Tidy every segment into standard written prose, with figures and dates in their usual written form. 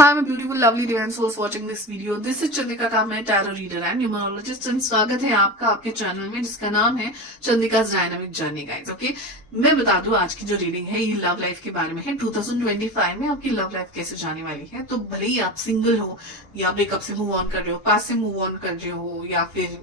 Hi, my beautiful, lovely, divine souls watching this video. This is Chandrika Kamat, tarot reader and numerologist and स्वागत है आपका आपके channel में जिसका नाम है Chandrika dynamic journey guys. Okay, मैं बता दूं आज की जो रीडिंग है ये लव लाइफ के बारे में है। 2025 में आपकी लव लाइफ कैसे जाने वाली है। तो भले ही आप सिंगल हो या ब्रेकअप से मूव ऑन कर रहे हो, पास से मूव ऑन कर रहे हो या फिर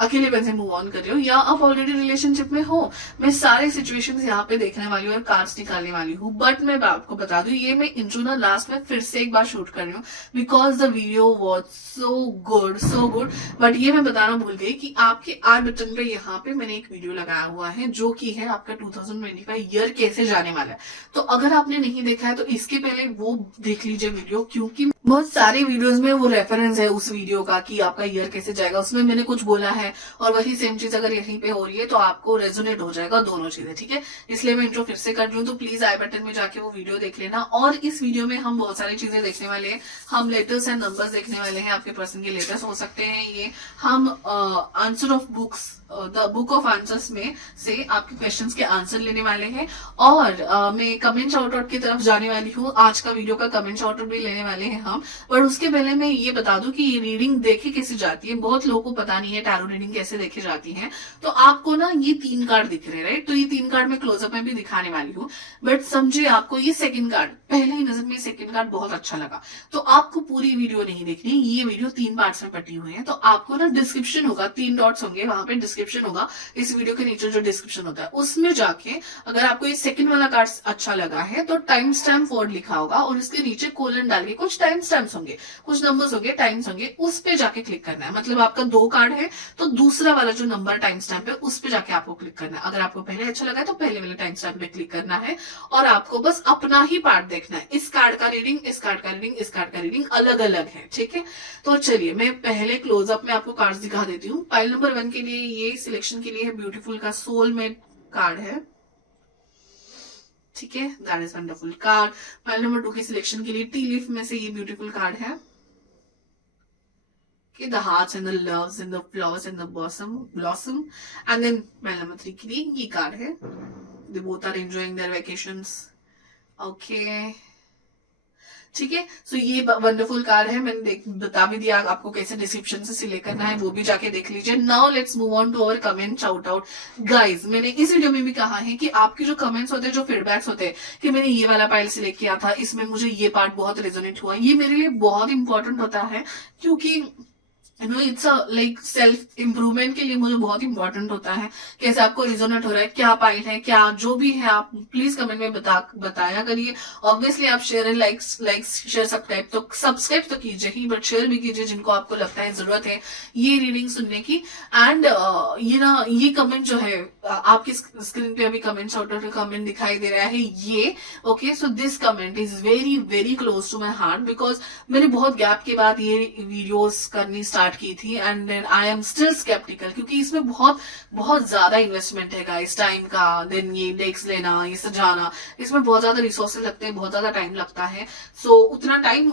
अकेलेपन से मूव ऑन कर रहे हो या आप ऑलरेडी रिलेशनशिप में हो, मैं सारे सिचुएशंस यहाँ पे देखने वाली हूँ और कार्ड्स निकालने वाली हूँ। बट मैं आपको बता दूं ये मैं इंट्रो ना लास्ट में फिर से एक बार शूट कर रही हूँ because the video was so good. But ये मैं बताना भूल गई कि आपके आई बटन पे यहाँ पे मैंने एक वीडियो लगाया हुआ है जो कि है आपका 2025 ईयर कैसे जाने वाला है। तो अगर आपने नहीं देखा है तो इसके पहले वो देख लीजिए वीडियो, क्योंकि बहुत सारे वीडियोस में वो रेफरेंस है उस वीडियो का कि आपका ईयर कैसे जाएगा, उसमें मैंने कुछ बोला है और वही सेम चीज अगर यहीं पे हो रही है तो आपको रेजोनेट हो जाएगा दोनों चीजें। ठीक है, इसलिए मैं इंट्रो फिर से कर रही हूँ, तो प्लीज आई बटन में जाके वो वीडियो देख लेना। और इस वीडियो में हम बहुत सारी चीजें देखने वाले हैं। हम लेटर्स एंड नंबर्स देखने वाले हैं, आपके पर्सन के लेटर्स हो सकते हैं ये। हम answer of books, the book of answers में से आपके क्वेश्चंस के आंसर लेने वाले हैं। और मैं कमेंट शाउट आउट की तरफ जाने वाली हूँ। आज का वीडियो का कमेंट शाउट आउट भी लेने वाले हैं हम। पर उसके पहले मैं ये बता दूं कि ये रीडिंग देखी कैसे जाती है। बहुत लोगों को पता नहीं है टैरो रीडिंग कैसे देखी जाती है। तो आपको ना ये 3 कार्ड दिख रहे हैं, राइट। तो ये 3 कार्ड मैं क्लोजअप में भी दिखाने वाली हूँ। बट समझे, आपको ये सेकंड कार्ड, पहले ही नजर में सेकंड कार्ड बहुत अच्छा लगा। तो आपको पूरी वीडियो नहीं देखनी, ये वीडियो 3 पार्ट्स में बटी हुई है। तो आपको ना डिस्क्रिप्शन होगा, 3 डॉट्स होंगे, वहां पे डिस्क्रिप्शन होगा। इस वीडियो के नीचे जो डिस्क्रिप्शन होता है उसमें जाके अगर आपको ये सेकंड वाला कार्ड अच्छा लगा है तो टाइम स्टैम्प वर्ड लिखा होगा और इसके नीचे कोलन डाल के कुछ टाइम स्टैम्प्स होंगे, कुछ नंबर्स होंगे, टाइम्स होंगे, उस पे जाके क्लिक करना है। मतलब आपका 2 कार्ड है तो दूसरा वाला जो नंबर टाइम स्टैम्प है उस पे जाके आपको क्लिक करना है। अगर आपको पहले अच्छा लगा है तो पहले वाले टाइम स्टैम्प पे क्लिक करना है और आपको बस अपना ही पार्ट देखना है। इस कार्ड का रीडिंग, इस कार्ड का रीडिंग, इस कार्ड का रीडिंग अलग अलग है। ठीक है, तो चलिए मैं पहले क्लोजअप में आपको कार्ड दिखा देती हूँ। पाइल नंबर 1 के लिए ये सिलेक्शन के लिए है ब्यूटीफुल का सोलमेट कार्ड है। ठीक है, that is wonderful card. Pile number 2 की सिलेक्शन के लिए टी लीफ में से ये ब्यूटीफुल कार्ड है। Okay, the hearts and the loves and the flowers and the blossom. And then pile number 3 के लिए ये कार्ड है। They both are enjoying their vacations. Okay. ठीक है, सो ये वंडरफुल कार्ड है। मैंने बता भी दिया आपको कैसे डिस्क्रिप्शन से सिलेक्ट करना है, वो भी जाके देख लीजिए। Now let's move on to our comment shout out guys. मैंने इस वीडियो में भी कहा है कि आपके जो कमेंट्स होते हैं, जो फीडबैक्स होते हैं कि मैंने ये वाला पाइल सिलेक्ट किया था, इसमें मुझे ये पार्ट बहुत रेजोनेट हुआ, ये मेरे लिए बहुत इंपॉर्टेंट होता है क्योंकि इट्स लाइक सेल्फ इम्प्रूवमेंट के लिए मुझे बहुत इंपॉर्टेंट होता है कैसे आपको रिजोनेट हो रहा है, क्या पाइल है, क्या जो भी है आप प्लीज कमेंट में बताया करिए। ऑब्वियसली आप share and likes share subscribe तो कीजिए ही, बट शेयर भी कीजिए जिनको आपको लगता है जरूरत है ये रीडिंग सुनने की। एंड ये कमेंट जो है आपकी स्क्रीन पे अभी कमेंट शाउट आउट का कमेंट दिखाई दे रहा है ये। Okay, so this comment is very very close to my heart because मैंने बहुत गैप के बाद ये वीडियोस करनी स्टार्ट की थी and then I am still sceptical क्योंकि इसमें बहुत ज्यादा इन्वेस्टमेंट है गाइस, टाइम का। देन ये डेक्स लेना, ये सजाना, इसमें बहुत ज्यादा रिसोर्सेज लगते हैं, बहुत ज्यादा टाइम लगता है। सो उतना टाइम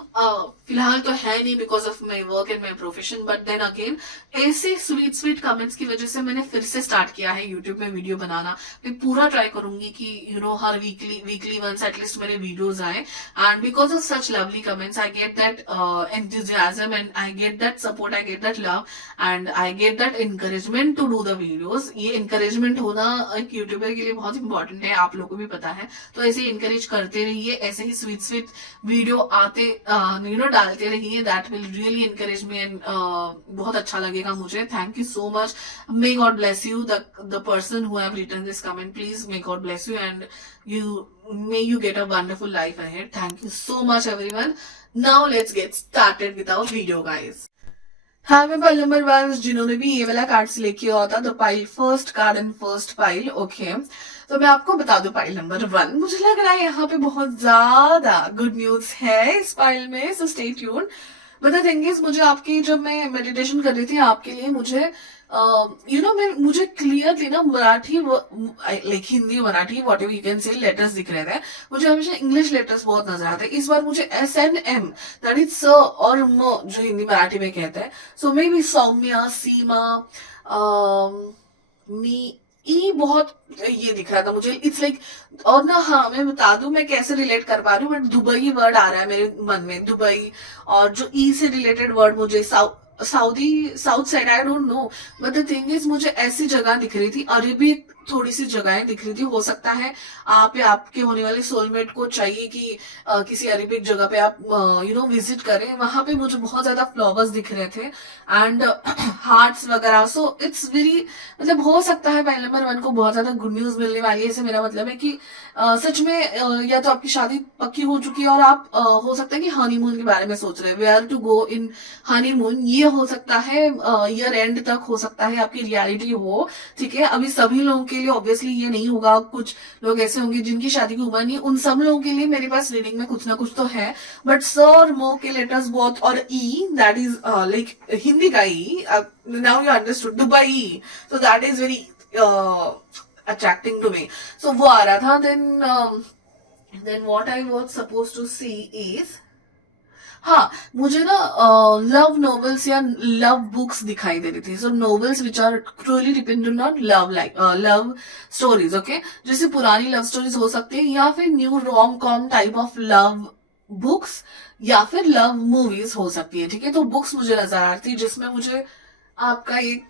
फिलहाल तो है नहीं because of my work and my profession. But then again ऐसे स्वीट कमेंट्स की वजह से मैंने फिर से स्टार्ट किया है यूट्यूब में वीडियो बनाना। मैं पूरा ट्राई करूंगी कि हर वीकली वंस एटलीस्ट मेरे वीडियोज आए। And because of such lovely comments I get that enthusiasm and I get that support, I get that love and I get that encouragement to do the videos। ये encouragement होना एक YouTuber के लिए बहुत important है, आप लोगों को भी पता है। तो ऐसे इंकरेज करते रहिए, ऐसे ही स्वीट वीडियो आते डालते रहिए। That will really encourage me एंड बहुत अच्छा लगेगा मुझे। Thank you so much. May God bless you the person who have written this comment. Please may God bless you and may you get a wonderful life ahead. Thank you so much everyone. Now let's get started with our video guys. हाँ, मैं pile number 1 जिन्होंने भी ये वाला card select किया होता तो pile first card and first pile. Okay, तो मैं आपको बता दूं पाइल नंबर 1, मुझे लग रहा है यहाँ पे बहुत ज्यादा गुड न्यूज है इस पाइल में, so stay tuned. But the thing is मुझे आपकी, जब मैं मेडिटेशन कर रही थी आपके लिए, मुझे मुझे क्लियरली ना Marathi like Hindi Marathi what ever you can say letters दिख रहे थे। मुझे हमेशा इंग्लिश लेटर्स बहुत नजर आते हैं। इस बार मुझे SNM दैट इज स और म जो हिंदी मराठी में कहते हैं। सो मे बी सौम्या, सीमा, मी ई बहुत ये दिख रहा था मुझे, इट्स लाइक और ना, हाँ मैं बता दूं मैं कैसे रिलेट कर पा रही हूँ, बट दुबई वर्ड आ रहा है मेरे मन में, दुबई। और जो ई से रिलेटेड वर्ड मुझे Saudi, south side, I don't know, but the thing is मुझे ऐसी जगह दिख रही थी, अरेबिक थोड़ी सी जगहें दिख रही थी। हो सकता है आप या आपके होने वाले सोलमेट को चाहिए कि किसी अरेबिक जगह पे आप विजिट करें। वहां पे मुझे बहुत ज्यादा फ्लावर्स दिख रहे थे एंड हार्ट्स वगैरह। सो इट्स वेरी, मतलब हो सकता है पहले नंबर 1 को बहुत ज्यादा गुड न्यूज मिलने वाली है। इससे मेरा मतलब है कि सच में या तो आपकी शादी पक्की हो चुकी है और आप हो सकता है कि हनीमून के बारे में सोच रहे हैं, where to go in honeymoon. ये हो सकता है ईयर एंड तक, हो सकता है आपकी रियलिटी हो, ठीक है। अभी सभी लोगों के लिए ऑब्वियसली ये नहीं होगा, कुछ लोग ऐसे होंगे जिनकी शादी की उम्र नहीं, उन सब लोगों के लिए मेरे पास रीडिंग में कुछ ना कुछ तो है। बट सर मो के लेटर्स बहुत, और E that is like Hindi का ई, now you understood, Dubai, so that is very attracting to me. So वो आ रहा था। then what I was supposed to see is, हाँ मुझे ना लव नॉवेल्स या लव बुक्स दिखाई दे रही थी। So novels which are truly dependent on love, like love stories, okay. जैसे पुरानी लव स्टोरीज हो सकती है, या फिर new rom com type of love books, या फिर लव मूवीज हो सकती है, ठीक है। तो बुक्स मुझे नजर आ रही थी जिसमें मुझे आपका एक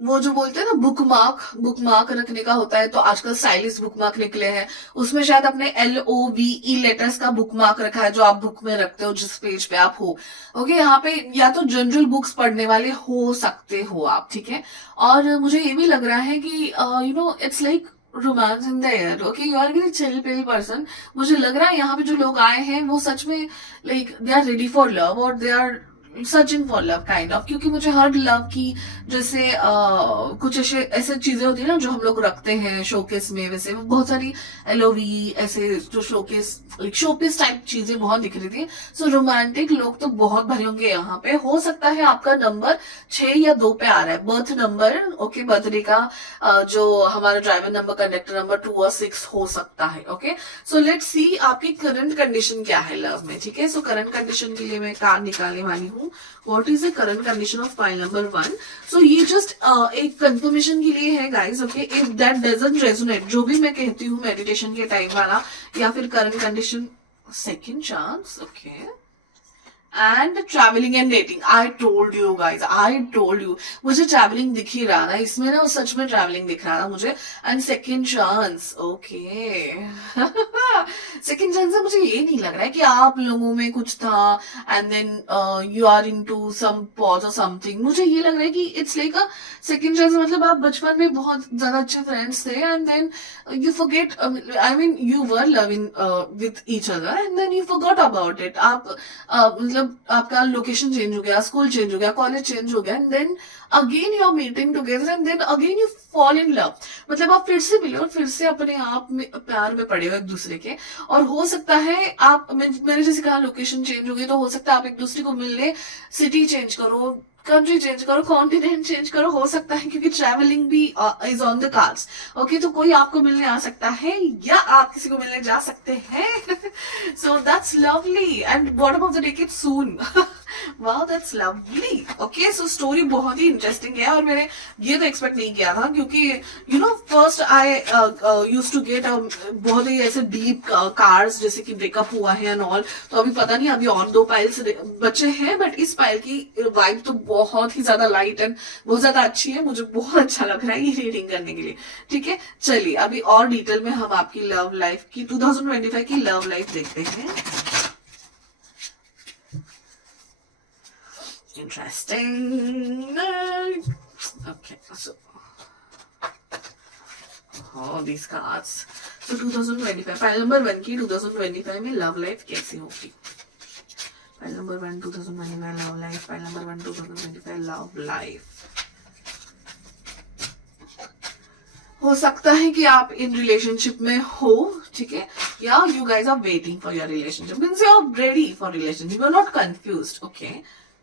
वो जो बोलते हैं ना बुकमार्क रखने का होता है, तो आजकल स्टाइलिश बुकमार्क निकले हैं, उसमें शायद अपने LOVE लेटर्स का बुकमार्क रखा है, जो आप बुक में रखते हो जिस पेज पे आप हो, ओके। यहाँ पे या तो जनरल बुक्स पढ़ने वाले हो सकते हो आप, ठीक है। और मुझे ये भी लग रहा है कि it's like romance in the air, okay. You are very chill pill person. मुझे लग रहा है यहाँ पे जो लोग आए हैं वो सच में like they are ready for love, और they are searching for love kind of. क्योंकि मुझे हर लव की जैसे कुछ ऐसे ऐसे चीजें होती है ना जो हम लोग रखते हैं शोकेस में, वैसे बहुत सारी LOV ऐसे जो शोपीस टाइप चीजें बहुत दिख रही थी। सो रोमांटिक लोग तो बहुत भरे होंगे यहाँ पे। हो सकता है आपका नंबर 6 या 2 पे आ रहा है, बर्थ नंबर, ओके। बर्थडे का जो हमारा ड्राइवर नंबर, कंडक्टर नंबर 2 और 6 हो सकता है, ओके। सो लेट्स सी आपकी करंट कंडीशन क्या है लव में, ठीक है। सो करंट कंडीशन के लिए मैं कार्ड निकालने वाली हूँ। What is the current condition of pile number 1। सो ये जस्ट एक कंफर्मेशन के लिए है guys, okay. If that doesn't resonate, जो भी मैं कहती हूँ मेडिटेशन के टाइम वाला या फिर current condition, second chance, okay, and travelling and dating. I told you guys, I told you, मुझे ट्रैवलिंग दिख ही रहा था इसमें ना, सच में ट्रैवलिंग दिख रहा था मुझे। And second chance, okay. Second chance से मुझे ये नहीं लग रहा है कि आप लोगों में कुछ था and then you are into some pause और समथिंग। मुझे ये लग रहा है कि it's like a second chance, मतलब आप बचपन में बहुत ज्यादा अच्छे फ्रेंड्स थे and then you forget, I mean you were loving with each other and then you forgot about it. आप मतलब आपका लोकेशन चेंज हो गया, स्कूल चेंज हो गया, कॉलेज चेंज हो गया, and then again you are meeting together and then again you fall in love. मतलब आप फिर से मिले और फिर से अपने आप में प्यार में पड़े हो एक दूसरे के। और हो सकता है आप, मैंने जैसे कहा लोकेशन चेंज हो गई, तो हो सकता है आप एक दूसरे को मिलने सिटी चेंज करो, कंट्री चेंज करो, कॉन्टिनेंट चेंज करो, हो सकता है क्योंकि ट्रैवलिंग भी is on the cards, okay. तो कोई आपको मिलने आ सकता है या आप किसी को मिलने जा सकते हैं। So that's lovely and bottom of the ticket soon. Wow that's lovely, okay. So story बहुत ही इंटरेस्टिंग है और मैंने ये तो एक्सपेक्ट नहीं किया था, क्योंकि first I used to get बहुत ही ऐसे डीप कार्ड्स जैसे कि ब्रेकअप हुआ है एंड ऑल। तो अभी पता नहीं, अभी और 2 पाइल्स बचे हैं, बट इस पाइल की वाइब तो बहुत ही ज्यादा लाइट एंड बहुत ज्यादा अच्छी है। मुझे बहुत अच्छा लग रहा है ये रीडिंग करने के लिए, ठीक है। चलिए अभी और डिटेल में हम आपकी लव लाइफ की 2025 की लव लाइफ देखते हैं। Interesting. Okay, so these cards. So 2025 file number 1 की 2025 में लव लाइफ कैसी होगी? File number 1 2025 love life, file number 1 2025 love life. हो सकता है कि आप इन रिलेशनशिप में हो, ठीक है, या you guys are waiting for your relationship, means you are ready for relationship, you are not confused, okay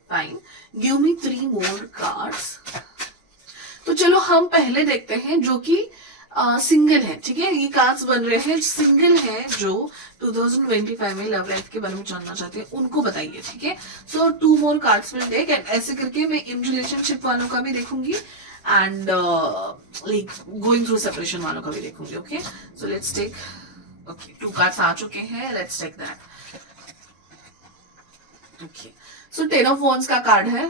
fine. Give me 3 more cards. तो चलो हम पहले देखते हैं जो कि सिंगल है, ठीक है। ये कार्ड्स बन रहे हैं सिंगल है, जो 2025 में लव लाइफ के बारे में जानना चाहते हैं उनको बताइए, ठीक है। So 2 more cards will take and ऐसे करके मैं इन रिलेशनशिप वालों का भी देखूंगी and like going through separation वालों का भी देखूंगी. Okay, so let's take. Okay, 2 cards आ चुके हैं. Let's take that. Okay, so 10 of wands का कार्ड है.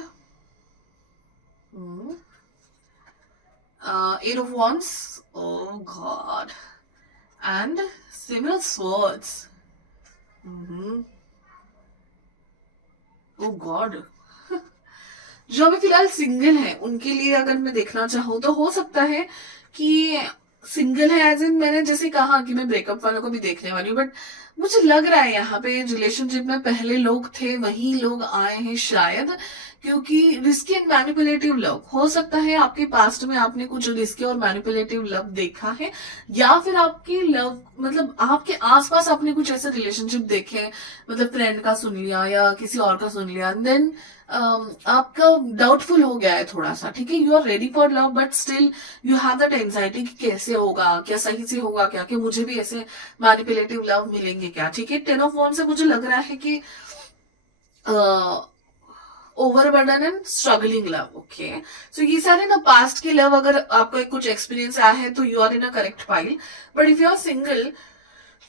8 of wands. Oh god. And 7 of swords. Oh god. जो अभी फिलहाल सिंगल है उनके लिए अगर मैं देखना चाहूँ तो हो सकता है कि सिंगल है, एज इन मैंने जैसे कहा कि मैं ब्रेकअप वालों को भी देखने वाली हूँ, बट मुझे लग रहा है यहाँ पे रिलेशनशिप में पहले लोग थे वही लोग आए हैं शायद, क्योंकि रिस्की एंड मैनिपुलेटिव लव हो सकता है आपके पास्ट में आपने कुछ रिस्की और मैनिपुलेटिव लव देखा है, या फिर आपके लव मतलब आपके आसपास आपने कुछ ऐसे रिलेशनशिप देखे, मतलब फ्रेंड का सुन लिया या किसी और का सुन लिया, देन आपका डाउटफुल हो गया है थोड़ा सा. ठीक है, you are ready for love but still you have that anxiety कि कैसे होगा, क्या सही से होगा क्या, कि मुझे भी ऐसे मैनिपुलेटिव लव मिलेंगे क्या. ठीक है, 10 ऑफ वॉन्ड्स से मुझे लग रहा है कि overburden and struggling love. Okay, so ये सारे ना पास्ट के लव अगर आपको कुछ एक्सपीरियंस आया है तो you are in a correct file. But if you are single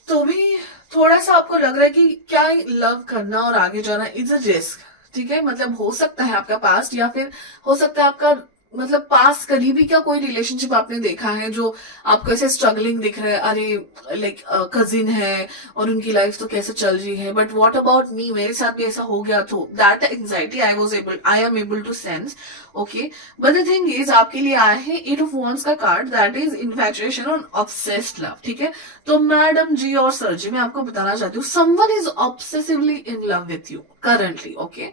तो भी थोड़ा सा आपको लग रहा है कि क्या लव करना और आगे जाना इज अ रिस्क. ठीक है, मतलब हो सकता है आपका पास्ट या फिर हो सकता है आपका मतलब पास करीबी का कोई रिलेशनशिप आपने देखा है जो आपको ऐसे स्ट्रगलिंग दिख रहा है, अरे लाइक कजिन है और उनकी लाइफ तो कैसे चल रही है, बट व्हाट अबाउट मी, मेरे साथ भी ऐसा हो गया. तो that anxiety I am able to sense. Okay, but the thing is आपके लिए आया है 8 ऑफ वॉन्ड्स का कार्ड, दैट इज इन्फैचुएशन और ऑब्सेस्ड लव. ठीक है, तो मैडम जी और सर जी मैं आपको बताना चाहती हूँ, someone is obsessively in love with you currently. Okay,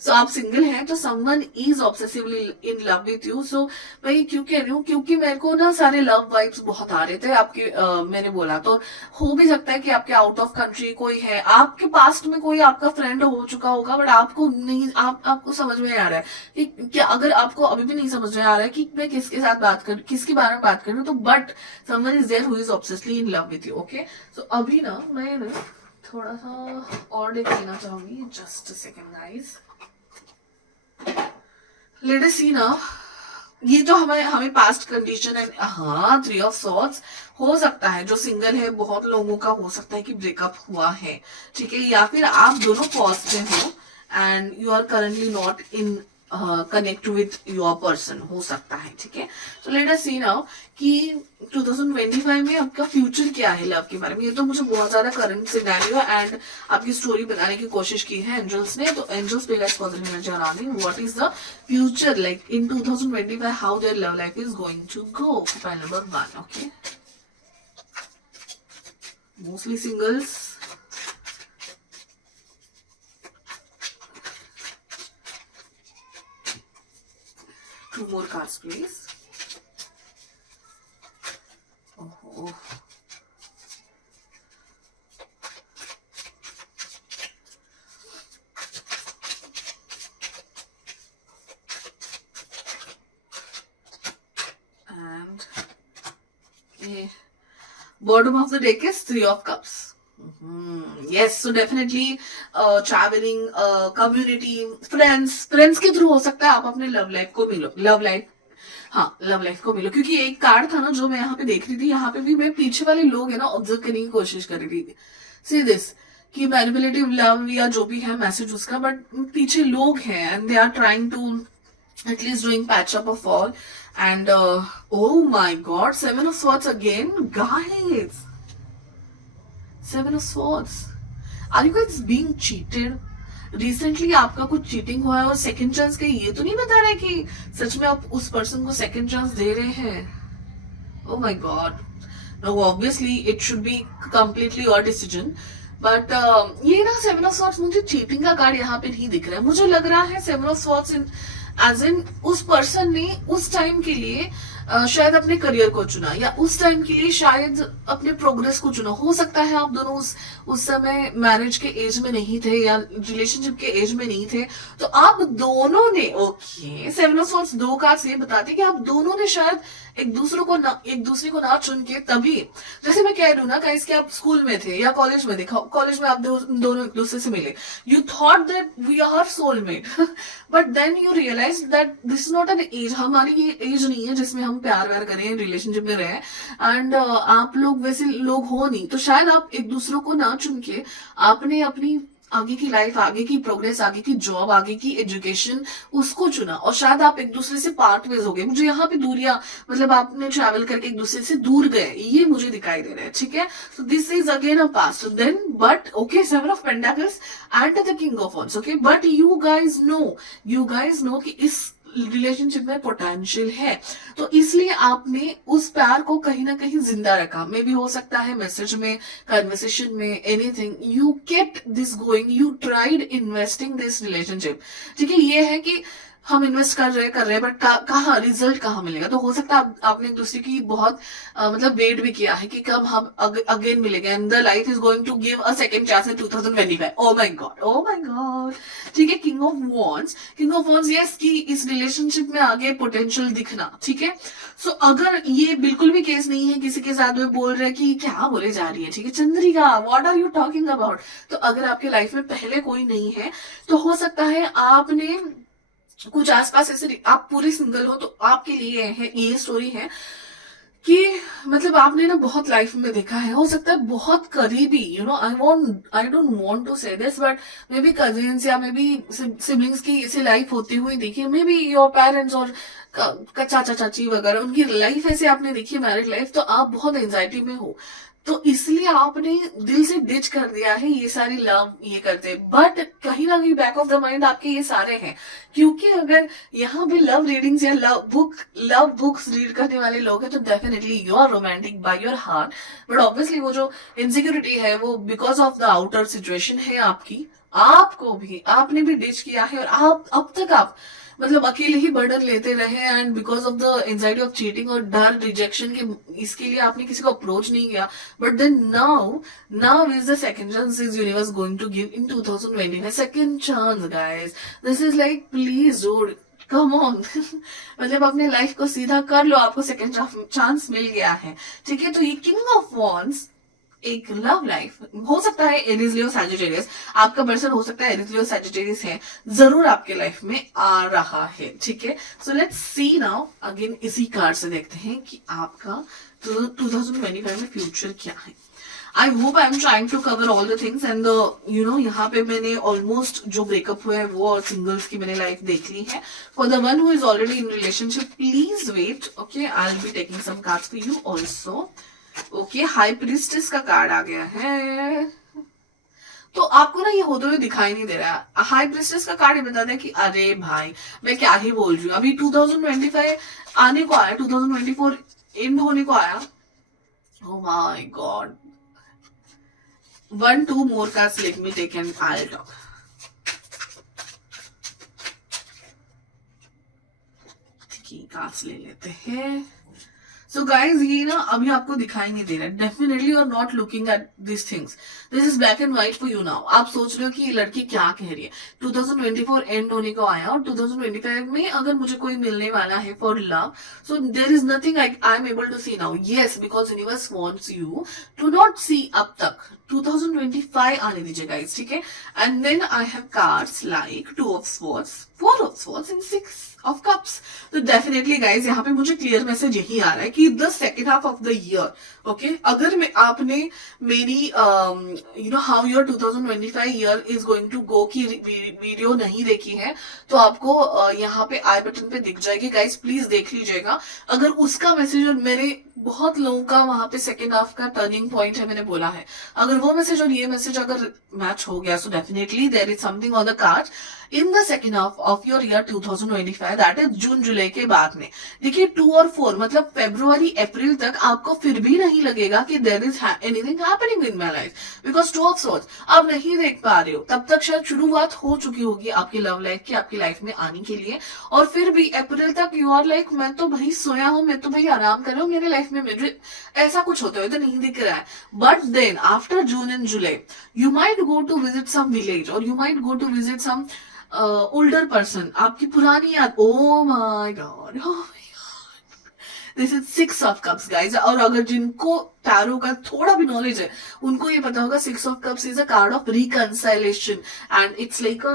so आप सिंगल हैं तो someone is obsessively in love with you. So मैं ये क्यों कह रही हूँ, क्योंकि मेरे को ना सारे लव वाइब्स बहुत आ रहे थे आपके. मैंने बोला तो हो भी सकता है कि आपके आउट ऑफ कंट्री कोई है, आपके पास्ट में कोई आपका फ्रेंड हो चुका होगा, बट आपको नहीं आपको समझ में आ रहा है कि क्या, अगर आपको अभी भी नहीं समझ में आ रहा है कि मैं किसके साथ बात कर, किसके बारे में बात कर रही हूँ, तो but someone is there who is obsessively in love with you. Okay, so अभी ना मैं ना थोड़ा सा और देख लेना चाहूंगी. Just a second guys, let us see ना. ये जो हमें पास्ट कंडीशन है, हाँ 3 ऑफ सॉर्ड्स हो सकता है जो सिंगल है बहुत लोगों का हो सकता है कि ब्रेकअप हुआ है. ठीक है, या फिर आप दोनों पॉज में हो and you are currently not in connect with your person, हो सकता है. ठीक है, तो लेट अस सी नाउ कि 2025 में आपका फ्यूचर क्या है लव के बारे में. ये तो मुझे बहुत ज्यादा करंट सिनेरियो एंड आपकी स्टोरी बनाने की कोशिश की है एंजल्स ने. तो एंजल्स पे गाइस पॉजिटिव नजर आ रही, what is the future like in 2025, how there love life is going to go. File number 1. Okay, mostly singles. Two more cards, please. Oh. And bottom of the deck is 3 of cups. Yes, so definitely traveling, community, friends के through हो सकता है आप अपने love life को मिलो. Love life को मिलो, क्योंकि एक कार्ड था ना जो मैं यहाँ पे देख रही थी, यहाँ पे भी मैं पीछे वाले लोग है ना ऑब्जर्व करने की कोशिश कर रही थी. सी दिस कि मैनिपुलेटिव लव या जो भी है मैसेज उसका, बट पीछे लोग हैं and they are trying to at least doing patch up of all. And oh my god, 7 of swords again, guys. 7 of swords. Are you guys being cheated? Recently आपका कुछ चीटिंग हुआ है और सेकंड चांस का ये तो नहीं बता रहे कि सच में आप उस पर्सन को सेकंड चांस दे रहे हैं. Oh my God, no obviously it should be completely your decision. But ये ना 7 ऑफ सॉर्ट्स, मुझे चीटिंग का कार्ड यहाँ पे नहीं दिख रहा है. मुझे लग रहा है 7 ऑफ सॉर्ट्स एज इन उस पर्सन ने उस टाइम के लिए शायद अपने करियर को चुना, या उस टाइम के लिए शायद अपने प्रोग्रेस को चुना. हो सकता है आप दोनों उस समय मैरिज के एज में नहीं थे या रिलेशनशिप के एज में नहीं थे, तो आप दोनों ने, ओके 7 ऑफ सॉर्ट्स 2 कार्ड्स ये बताते कि आप दोनों ने शायद एक दूसरे को ना चुन के तभी, जैसे मैं कह रही हूँ ना गाइस कि आप स्कूल में थे या कॉलेज में थे, कॉलेज में आप दोनों एक दूसरे से मिले, you thought that we are soulmate, but then you realise that this is not an age, हमारी ये एज नहीं है जिसमें हम प्यार व्यार करें, रिलेशनशिप में रहें, एंड आप लोग वैसे लोग हो नहीं, तो शायद आप एक दूसरों को ना चुन के आपने अपनी आगे की लाइफ, आगे की प्रोग्रेस, आगे की जॉब, आगे की एजुकेशन उसको चुना, और शायद आप एक दूसरे से पार्ट वेज हो गए, मुझे यहाँ पे दूरियां, मतलब आपने ट्रैवल करके एक दूसरे से दूर गए, ये मुझे दिखाई दे रहा है, ठीक है। So this is again a past then, but okay, seven of pentacles and the king of wands, okay, but you guys know कि इस रिलेशनशिप में पोटेंशियल है, तो इसलिए आपने उस प्यार को कहीं ना कहीं जिंदा रखा, मे भी हो सकता है मैसेज में, कन्वर्सेशन में, anything, you kept this going, you tried investing this relationship, ठीक है। ये है कि हम इन्वेस्ट कर रहे हैं, बट कहाँ रिजल्ट कहाँ मिलेगा, तो हो सकता है आपने एक दूसरे की बहुत मतलब वेट भी किया है कि कब हम अगेन मिलेंगे, and the life is going to give a second chance in 2025, oh my God, ठीक है। किंग ऑफ वॉन्ड्स, यस, कि इस रिलेशनशिप में आगे पोटेंशियल दिखना, ठीक है। सो अगर ये बिल्कुल भी केस नहीं है, किसी के साथ में बोल रहे कि क्या बोले जा रही है, ठीक है, Chandrika what are you talking about, तो अगर आपके लाइफ में पहले कोई नहीं है, तो हो सकता है आपने कुछ आसपास ऐसे, आप पूरे सिंगल हो तो आपके लिए है ये स्टोरी है कि मतलब आपने ना बहुत लाइफ में देखा है, हो सकता है बहुत करीबी, आई डोंट वांट टू से this, but may be cousins या मे बी सिबलिंग्स की ऐसी लाइफ होती हुई देखी, मे बी योर पेरेंट्स और चाचा चाची वगैरह, उनकी लाइफ ऐसे आपने देखी, मैरिड लाइफ, तो आप बहुत एंजाइटी में हो, तो इसलिए आपने दिल से डिच कर दिया है ये सारी लव ये करते, बट कहीं ना कहीं बैक ऑफ द माइंड आपके ये सारे हैं, क्योंकि अगर यहाँ पे लव रीडिंग्स या लव बुक्स रीड करने वाले लोग हैं, तो definitely you are romantic by your heart, but obviously वो जो इनसिक्योरिटी है वो because of the outer situation है आपकी, आपको भी, आपने भी डिच किया है, और आप अब तक आप मतलब अकेले ही बर्डन लेते रहे, and because of the anxiety of cheating और डर रिजेक्शन के, इसके लिए आपने किसी को अप्रोच नहीं किया, but then now is the second chance is universe going to give in 2025, second chance guys, this is like please dude come on, मतलब अपने लाइफ को सीधा कर लो, आपको सेकंड चांस मिल गया है, ठीक है। तो ये किंग ऑफ वॉन्ड्स एक लव लाइफ हो सकता है, एरीज लियो सैजिटेरियस, आपका पर्सन हो सकता है एरीज लियो सैजिटेरियस है, जरूर आपके लाइफ में आ रहा है, ठीक है। So let's see now again, इसी कार्ड से देखते हैं कि आपका 2025 में फ्यूचर क्या है। I hope I am trying to cover all the things, and यहाँ पे मैंने ऑलमोस्ट जो ब्रेकअप हुआ है वो और सिंगल्स की मैंने लाइफ देख ली है। For the one who is already in relationship, please wait, okay, I will be taking some cards for you also, okay. High priestess का कार्ड आ गया है, तो आपको ना ये होते हुए दिखाई नहीं दे रहा, हाई प्रिस्टेस का कार्ड ये बताता है कि अरे भाई मैं क्या ही बोल रही हूँ, अभी 2025 आने को आया, 2024 एंड होने को आया, ओ my God, 1-2 more cards, let me take and I'll talk. ठीक है, कार्ड्स ले लेते हैं। सो गाइज, ये ना अभी आपको दिखाई नहीं दे रहा है, definitely you are not looking at this things, this is black and white for you now. आप सोच रहे हो कि ये लड़की क्या कह रही है, 2024 एंड होने को आया, और 2025 में अगर मुझे कोई मिलने वाला है for love, so there is nothing I am able to see now, yes, because universe wants you to not see अब तक, 2025 आने दीजिए गाइज, ठीक है। And then I have cards like 2 of swords, 4 of swords and 6 of cups, तो definitely guys यहाँ पे मुझे क्लियर मैसेज यही आ रहा है कि the second half of the year, okay, अगर मैं आपने मेरी how your 2025 year is going to go की वीडियो नहीं देखी है, तो आपको यहाँ पे आई बटन पे दिख जाएगी गाइज, प्लीज देख लीजिएगा। अगर उसका मैसेज और मेरे बहुत लोगों का वहां पे सेकेंड हाफ का टर्निंग पॉइंट है, मैंने बोला है, अगर वो मैसेज और ये मैसेज अगर मैच हो गया, so definitely there is something on the card in the second half of your year 2025, that is June July के बाद में। देखिए 2 और 4 मतलब फरवरी अप्रैल तक आपको फिर भी नहीं लगेगा कि there is anything happening in my life, because 2 of swords आप नहीं देख पा रहे हो, तब तक शायद शुरुआत हो चुकी होगी आपकी लव लाइफ की, आपकी लाइफ में आने के लिए, और फिर भी अप्रैल तक यू आर लाइक मैं तो भाई सोया हूँ, मैं तो भाई आराम कर रहा हूँ, मेरे लाइफ में मुझे ऐसा कुछ होते हुए तो नहीं दिख रहा है। But then after June and July you might go to visit some village, और you might go to visit some older person, आपकी पुरानी याद, oh my God, this is 6 of Cups guys. और अगर जिनको टैरो का थोड़ा भी नॉलेज है उनको ये पता होगा 6 of Cups is a card of reconciliation and it's like a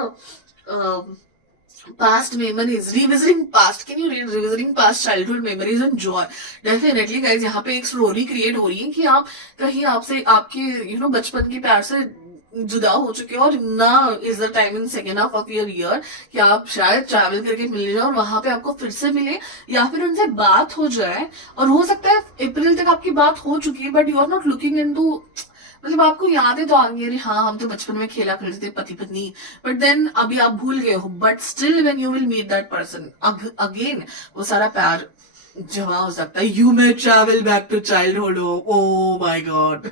past memories, revisiting past, can you read revisiting past childhood memories and joy? Definitely guys, यहाँ पे एक स्टोरी क्रिएट हो रही है कि आप कहीं आपसे आपके बचपन के प्यार से जुदा हो चुके हो और ना is the time in second half of your year कि आप शायद ट्रैवल करके मिल जाए और वहां पे आपको फिर से मिले या फिर उनसे बात हो जाए। और हो सकता है अप्रैल तक आपकी बात हो चुकी है but you are not looking into, मतलब आपको यादें तो आ गई, अरे हाँ हम तो बचपन में खेला करते थे पति पत्नी, बट देन अभी आप भूल गए हो। But still when you will meet that person again वो सारा प्यार जमा हो सकता है। You may travel back to childhood. Oh my God,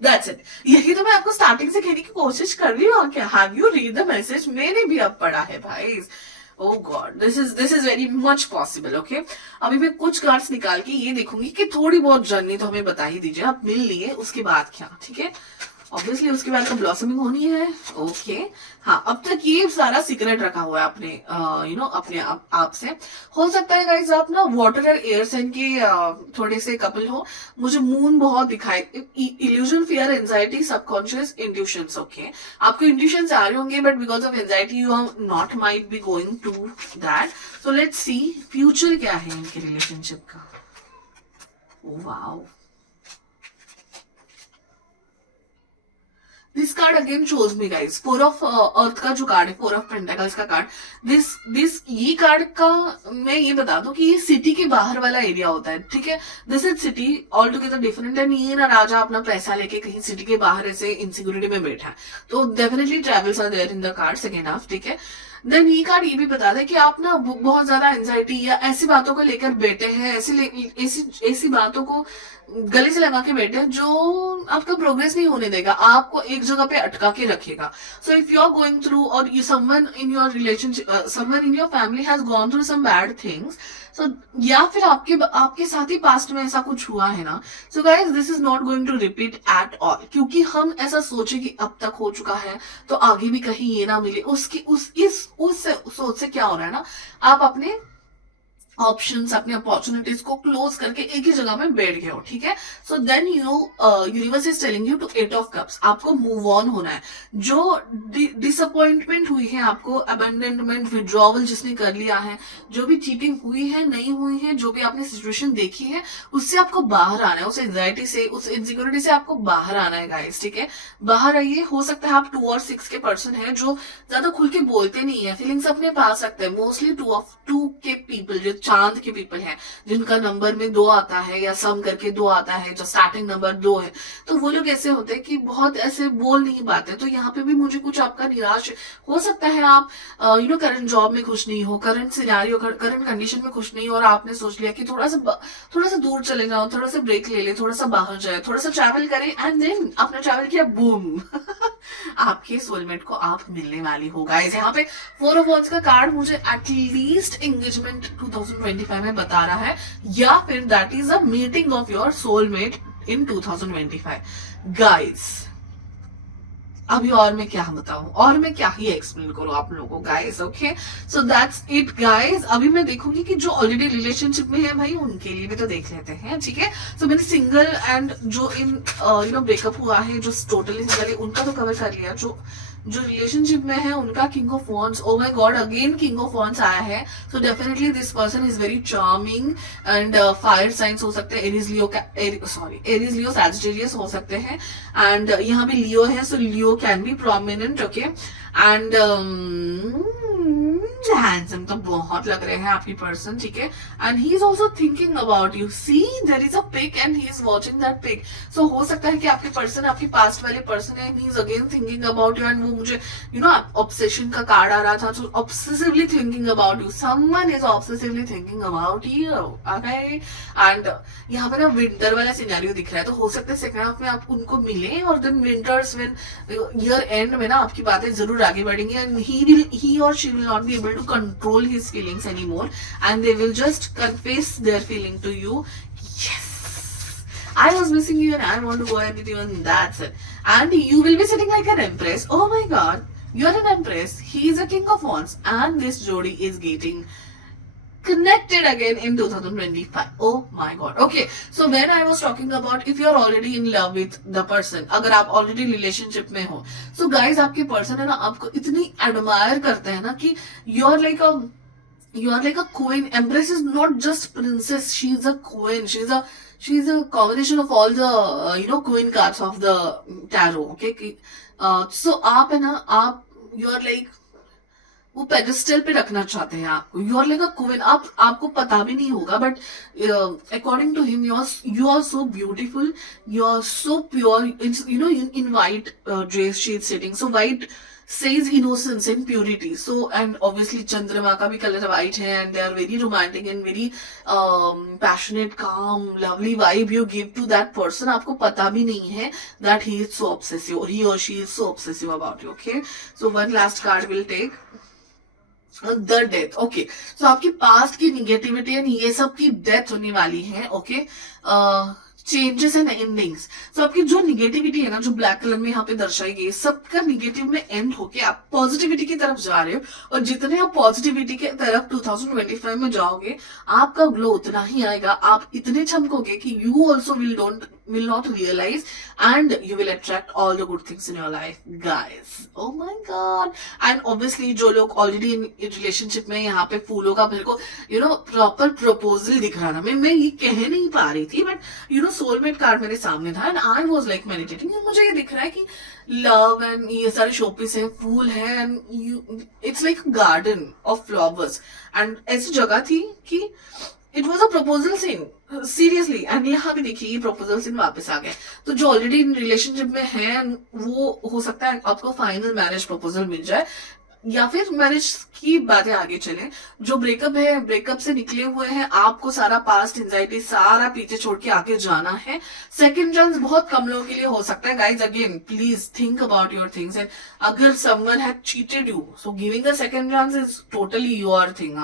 that's it. यही तो मैं आपको स्टार्टिंग से कहने की कोशिश कर रही हूँ। क्या have you read the message? मैंने भी अब पढ़ा है भाई। Oh God, this is very much possible, okay? अभी मैं कुछ कार्ड्स निकाल के ये देखूंगी कि थोड़ी बहुत जर्नी तो हमें बता ही दीजिए। आप मिल लिए उसके बाद क्या, ठीक है? ऑब्वियसली उसके बाद तो ब्लॉसमिंग होनी है, ओके। हाँ, अब तक ये सारा सीक्रेट रखा हुआ है अपने अपने आप से। हो सकता है गाइज आप ना वाटर और एयर साइन के थोड़े से कपल हो। मुझे मून बहुत दिखाई, illusion, fear, anxiety, subconscious, intuitions, okay. आपको इंट्यूशंस आ रहे होंगे but because of anxiety you are not might be going to that. So let's see future क्या है इनके रिलेशनशिप का। Wow, this card again shows me guys 4 of earth का जो कार्ड है, 4 ऑफ पेंटाकल्स का कार्ड। दिस ये card का मैं ये बता दूं कि ये सिटी के बाहर वाला एरिया होता है, ठीक है? This is city all together different and ये ना राजा अपना पैसा लेके कहीं सिटी के बाहर ऐसे इनसिक्योरिटी में बैठा है, तो definitely travels are there in the card second half, ठीक है? देन ये कार्ड ये भी बताता है कि आप ना बहुत ज्यादा एंजाइटी या ऐसी बातों को लेकर बैठे हैं, ऐसी बातों को गले से लगा के बैठे हैं जो आपका प्रोग्रेस नहीं होने देगा, आपको एक जगह पे अटका के रखेगा। So if you are going through और you someone in your relationship, someone in your family has gone through some bad things, so या फिर आपके साथ ही पास्ट में ऐसा कुछ हुआ है ना, so guys this is not going to repeat at all. क्योंकि हम ऐसा सोचे कि अब तक हो चुका है तो आगे भी कहीं ये ना मिले, उस सोच से क्या हो रहा है ना, आप अपने ऑप्शंस, अपनी अपॉर्चुनिटीज को क्लोज करके एक ही जगह में बैठ गए हो, ठीक है? So then universe is telling you to 8 of cups, आपको मूव ऑन होना है। जो डिसअपॉइंटमेंट हुई है आपको, अबेंडनमेंट, विड्रॉवल जिसने कर लिया है, जो भी चीटिंग हुई है, नहीं हुई है, जो भी आपने सिचुएशन देखी है, उससे आपको बाहर आना है, उस एंजाइटी से, उस इनसिक्योरिटी से आपको बाहर आना है गाइस, ठीक है? बाहर आइए। हो सकता है आप 2 और 6 के पर्सन है जो ज्यादा खुल के बोलते नहीं है, फीलिंग्स अपने पास रखते हैं। मोस्टली 2 के पीपल जो चांद के पीपल हैं, जिनका नंबर में 2 आता है या सम करके 2 आता है, जो स्टार्टिंग नंबर 2 है, तो वो लोग ऐसे होते हैं कि बहुत ऐसे बोल नहीं पाते। तो यहाँ पे भी मुझे कुछ आपका निराश हो सकता है। आप करंट जॉब में खुश नहीं हो, करंट सिनेरियो, करंट कंडीशन में खुश नहीं हो और आपने सोच लिया कि थोड़ा सा दूर चले जाओ, थोड़ा सा ब्रेक ले ले, थोड़ा सा बाहर जाए, थोड़ा सा ट्रैवल करें एंड देन आपने ट्रैवल किया, बूम आपके सोलमेट को आप मिलने वाली हो गाइस। यहाँ पे 4 ऑफ वांड्स का कार्ड मुझे एटलीस्ट एंगेजमेंट 2025 में बता रहा है, या फिर that is a meeting of your soulmate in 2025 guys. अभी और मैं क्या बताऊं, और मैं क्या ही एक्सप्लेन करूं आप लोगों को guys, okay? So that's it guys. अभी मैं देखूंगी कि जो ऑलरेडी रिलेशनशिप में है भाई उनके लिए भी तो देख लेते हैं, ठीक है? सो मैंने सिंगल एंड जो इन ब्रेकअप हुआ है, जो टोटली सिंगल है, उनका तो कवर कर लिया। जो रिलेशनशिप में है उनका king of wands, O my God again king of wands आया है। So definitely this person is very charming and fire science हो सकते हैं, एरीज लियो सैजिटेरियस हो सकते हैं एंड यहाँ पे लियो है, so Leo can be prominent, okay? And handsome तो बहुत लग रहे हैं आपकी पर्सन, ठीक है? And he is also thinking about you, see there is a pic and he is watching that pic. So हो सकता है कि आपके पर्सन, आपके पास्ट वाले पर्सन है, he is again thinking about you and वो मुझे ऑब्सेशन का कार्ड आ रहा था, तो obsessively thinking about you, someone is obsessively thinking about you, okay? And यहाँ पे ना विंटर वाला सिनेरियो दिख रहा है, तो हो सकता है सेकंड हाफ में आप उनको मिले और then winters when year end में ना आपकी बातें जरूर आगे बढ़ेंगी एंड ही और she will not be able to control his feelings anymore and they will just confess their feeling to you. Yes, I was missing you and I want to go ahead with you and that's it. And you will be sitting like an empress. Oh my god, you're an empress, he is a king of wands and this jodi is getting connected again in 2025. Oh my god. Okay, so when I was talking about if you're already in love with the person, अगर आप already relationship में हो, so guys आपके person है ना आपको इतनी admire करते हैं ना कि you're like a queen. Empress is not just princess, she's a queen. She's a combination of all the queen cards of the tarot. Okay, so आप है ना आप you're like वो पेडिस्टल पे रखना चाहते हैं आपको. You are like a queen. आपको पता भी नहीं होगा but according to him you are so beautiful, you are so pure. In white dress she is sitting. So white says innocence and purity. So and obviously Chandrama का भी color white है and they are very romantic and very passionate, calm, lovely vibe you give to that person. आपको पता भी नहीं है that he is so obsessive or he or she is so obsessive about you. Okay, so one last card will take the death. Okay, so आपकी past की negativity and ये सब की डेथ होने वाली है. Okay, changes and endings. So आपकी जो निगेटिविटी है ना, जो ब्लैक कलर में यहाँ पे दर्शाई गई, सबका निगेटिव में एंड होके आप पॉजिटिविटी की तरफ जा रहे हो. और जितने आप पॉजिटिविटी की तरफ 2025 में जाओगे, आपका ग्लो उतना ही आएगा. आप इतने चमकोगे कि you also will not realize and you will attract all the good things in your life, guys. Oh my god. And obviously जो लोग already in relationship में, यहाँ पे फूलों का मेरे को प्रॉपर प्रपोजल दिख रहा था. मैं ये कह नहीं पा रही थी बट सोलमेट कार्ड मेरे सामने था and I was like meditating. मुझे ये दिख रहा है कि लव एंड ये सारे शोपीस है, फूल है and it's like garden of flowers. And ऐसी जगह थी कि it was a proposal scene seriously. And यहाँ भी देखिए ये प्रपोजल सीन वापस आ गया. तो जो ऑलरेडी इन रिलेशनशिप में है वो हो सकता है आपको फाइनल मैरिज प्रपोजल मिल जाए या फिर मैरिज की बातें आगे चले. जो ब्रेकअप है, ब्रेकअप से निकले हुए हैं, आपको सारा पास्ट एंजाइटी सारा पीछे छोड़ के आगे जाना है. सेकंड चांस बहुत कम लोगों के लिए हो सकता है. Guys again please think about your things and अगर someone had cheated you, so giving a second chance is totally your thing.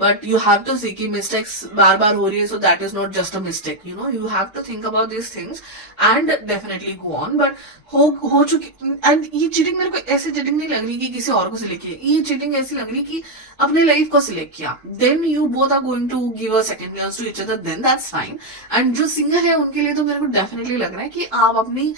But you have to see कि मिस्टेक्स बार बार हो रही है, so that is not just a mistake. You have to think about this things and definitely go on. But हो चुकी. And ये cheating मेरे को ऐसी चीटिंग नहीं लग रही कि किसी और को सिलेक्ट किया. ये चीटिंग ऐसी लग रही कि अपने लाइफ को सिलेक्ट किया. Then you both are going to give a second chance to each other, then that's fine. And जो सिंगल है उनके लिए तो मेरे को डेफिनेटली लग रहा है कि आप अपनी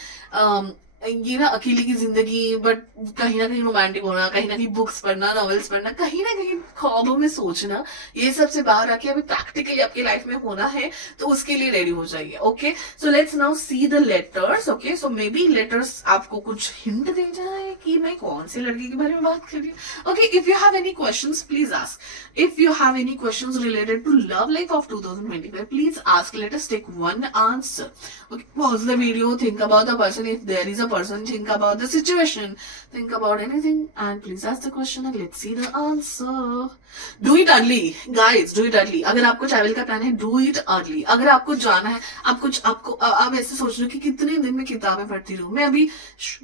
ये ना अकेले की जिंदगी, बट कहीं ना कहीं रोमांटिक होना, कहीं ना कहीं बुक्स पढ़ना, नॉवेल्स पढ़ना, कहीं ना कहीं ख्वाबों में सोचना, ये सब से बाहर आके अभी प्रैक्टिकली आपकी लाइफ में होना है तो उसके लिए रेडी हो जाइए. Okay, so let's now see the letters. Okay, so may be letters आपको कुछ हिंट दे जाए कि मैं कौन से लड़के के बारे में बात कर रही हूँ. Okay, if you have any questions please ask. If you have any questions related to love life of 2025, please ask. Let us take one answer. Okay, pause the video, think about the person. If there is a person, think about the situation, think about anything, and please ask the question and let's see the answer. Do it early, guys. Do it early. अगर आपको travel का plan है, do it early. अगर आपको जाना है, आप ऐसे सोच रहे हो कि कितने दिन में किताबें पढ़ती रहूं, मैं अभी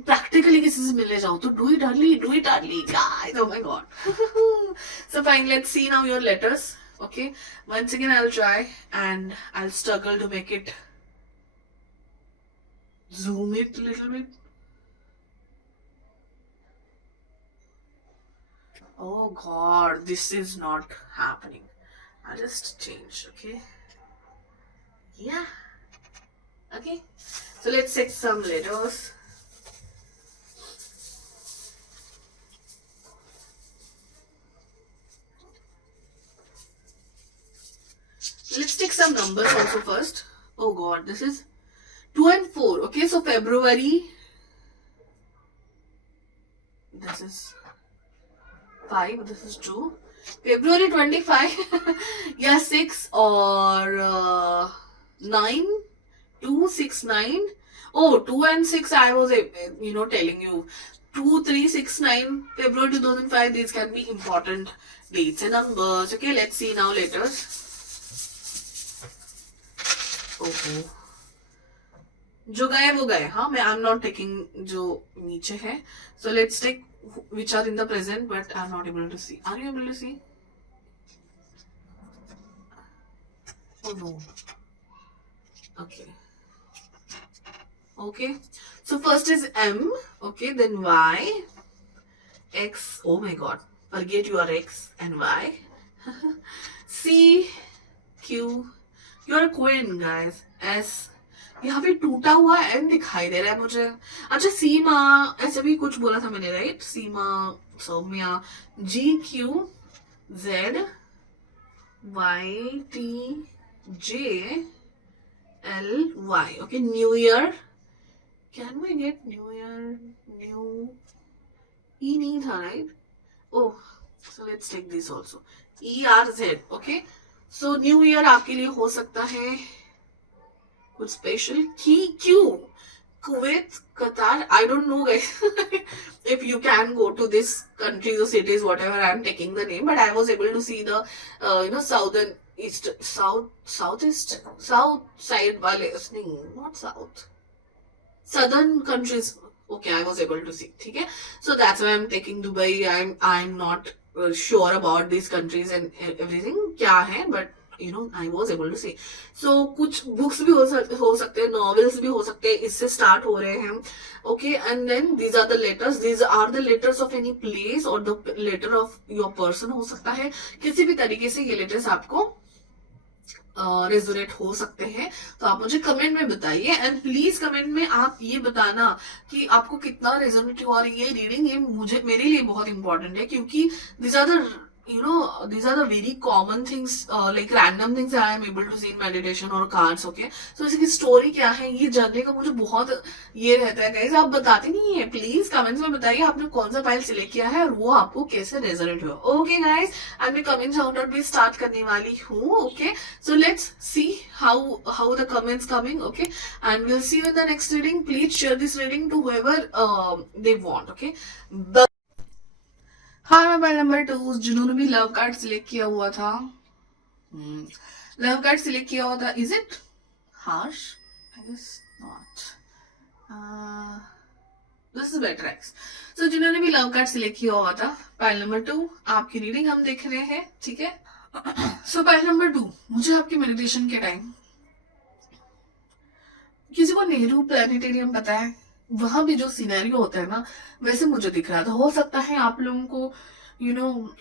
प्रैक्टिकली किसी से मिलने जाऊं, तो do it early, guys. Oh my god. So fine, let's see now your letters. Okay, once again I'll try and I'll struggle to make it zoom it a little bit. Oh god, this is not happening. I'll just change. Okay, yeah, okay, so let's take some letters. Let's take some numbers also first. Oh god, this is 2 and 4. Okay, so February, this is 5, this is 2. February 25, yeah, 6 or 9, 2, 6, 9. Oh, 2 and 6, I was, telling you. 2, 3, 6, 9, February 2005, these can be important dates and numbers. Okay, let's see now letters. ओहो, जो गए वो गए. हाँ, मैं आई am not taking जो नीचे है. So let's take which are in the present but I am not able to see. Are you able to see? Oh no. Okay, okay, so first is M. Okay, then Y, X. Oh my god, forget your X and Y. C Q, you are queen guys. S, यहाँ पे टूटा हुआ N दिखाई दे रहा है मुझे. अच्छा सीमा, ऐसे भी कुछ बोला था मैंने right. Seema, Saumya. G Q Z Y T J L Y. Okay, New Year. Can we get New Year? New E नहीं था right? Oh, so let's take this also. E R Z. Okay. So New Year आपके लिए हो सकता है कुछ special. Q Kuwait, Qatar. I don't know guys if you can go to this countries or cities, whatever I'm taking the name, but I was able to see the southern east, southeast, south side wale, not south, southern countries. Okay, I was able to see. ठीक है. So that's why I'm taking Dubai. I'm not sure about these countries and everything क्या है, but you know I was able to see. So कुछ books भी हो सकते हैं, novels भी हो सकते हैं, इससे start हो रहे हैं. Okay, and then these are the letters. These are the letters of any place or the letter of your person हो सकता है. किसी भी तरीके से ये letters आपको रेजोनेट हो सकते हैं. तो आप मुझे कमेंट में बताइए एंड प्लीज कमेंट में आप ये बताना कि आपको कितना रेजोनेट हुआ. और ये रीडिंग ये मुझे मेरे लिए बहुत इंपॉर्टेंट है क्योंकि this are the these are the very common things, like random things that I am able to see in meditation or cards. Okay, so इसकी स्टोरी क्या है ये जानने का मुझे बहुत ये रहता है गाइस. आप बताते नहीं है, प्लीज कमेंट्स में बताइए आपने कौन सा फाइल सिलेक्ट किया है और वो आपको कैसे रेजोनेट हुआ. ओके गाइस, एंड मैं कमेंट काउंट आउट भी स्टार्ट करने वाली हूँ. Okay, so let's C how the comments coming. Okay, and we'll see you in the next reading. Please share this reading to whoever they want. Okay, हाँ मैं बार number 2 जिन्होंने भी love card select किया हुआ था. लव कार्ड सिलेक्ट किया हुआ था. Is it harsh? I guess not. This is better ex. So जिन्होंने भी लव कार्ड सिलेक्ट किया हुआ था, पाइल नंबर 2 आपकी रीडिंग हम देख रहे हैं. ठीक है. सो पाइल नंबर 2, मुझे आपकी मेडिटेशन के टाइम किसी को नेहरू प्लानिटेरियम पता है, वहां भी जो सिनेरियो होता है ना वैसे मुझे दिख रहा था. हो सकता है आप लोगों को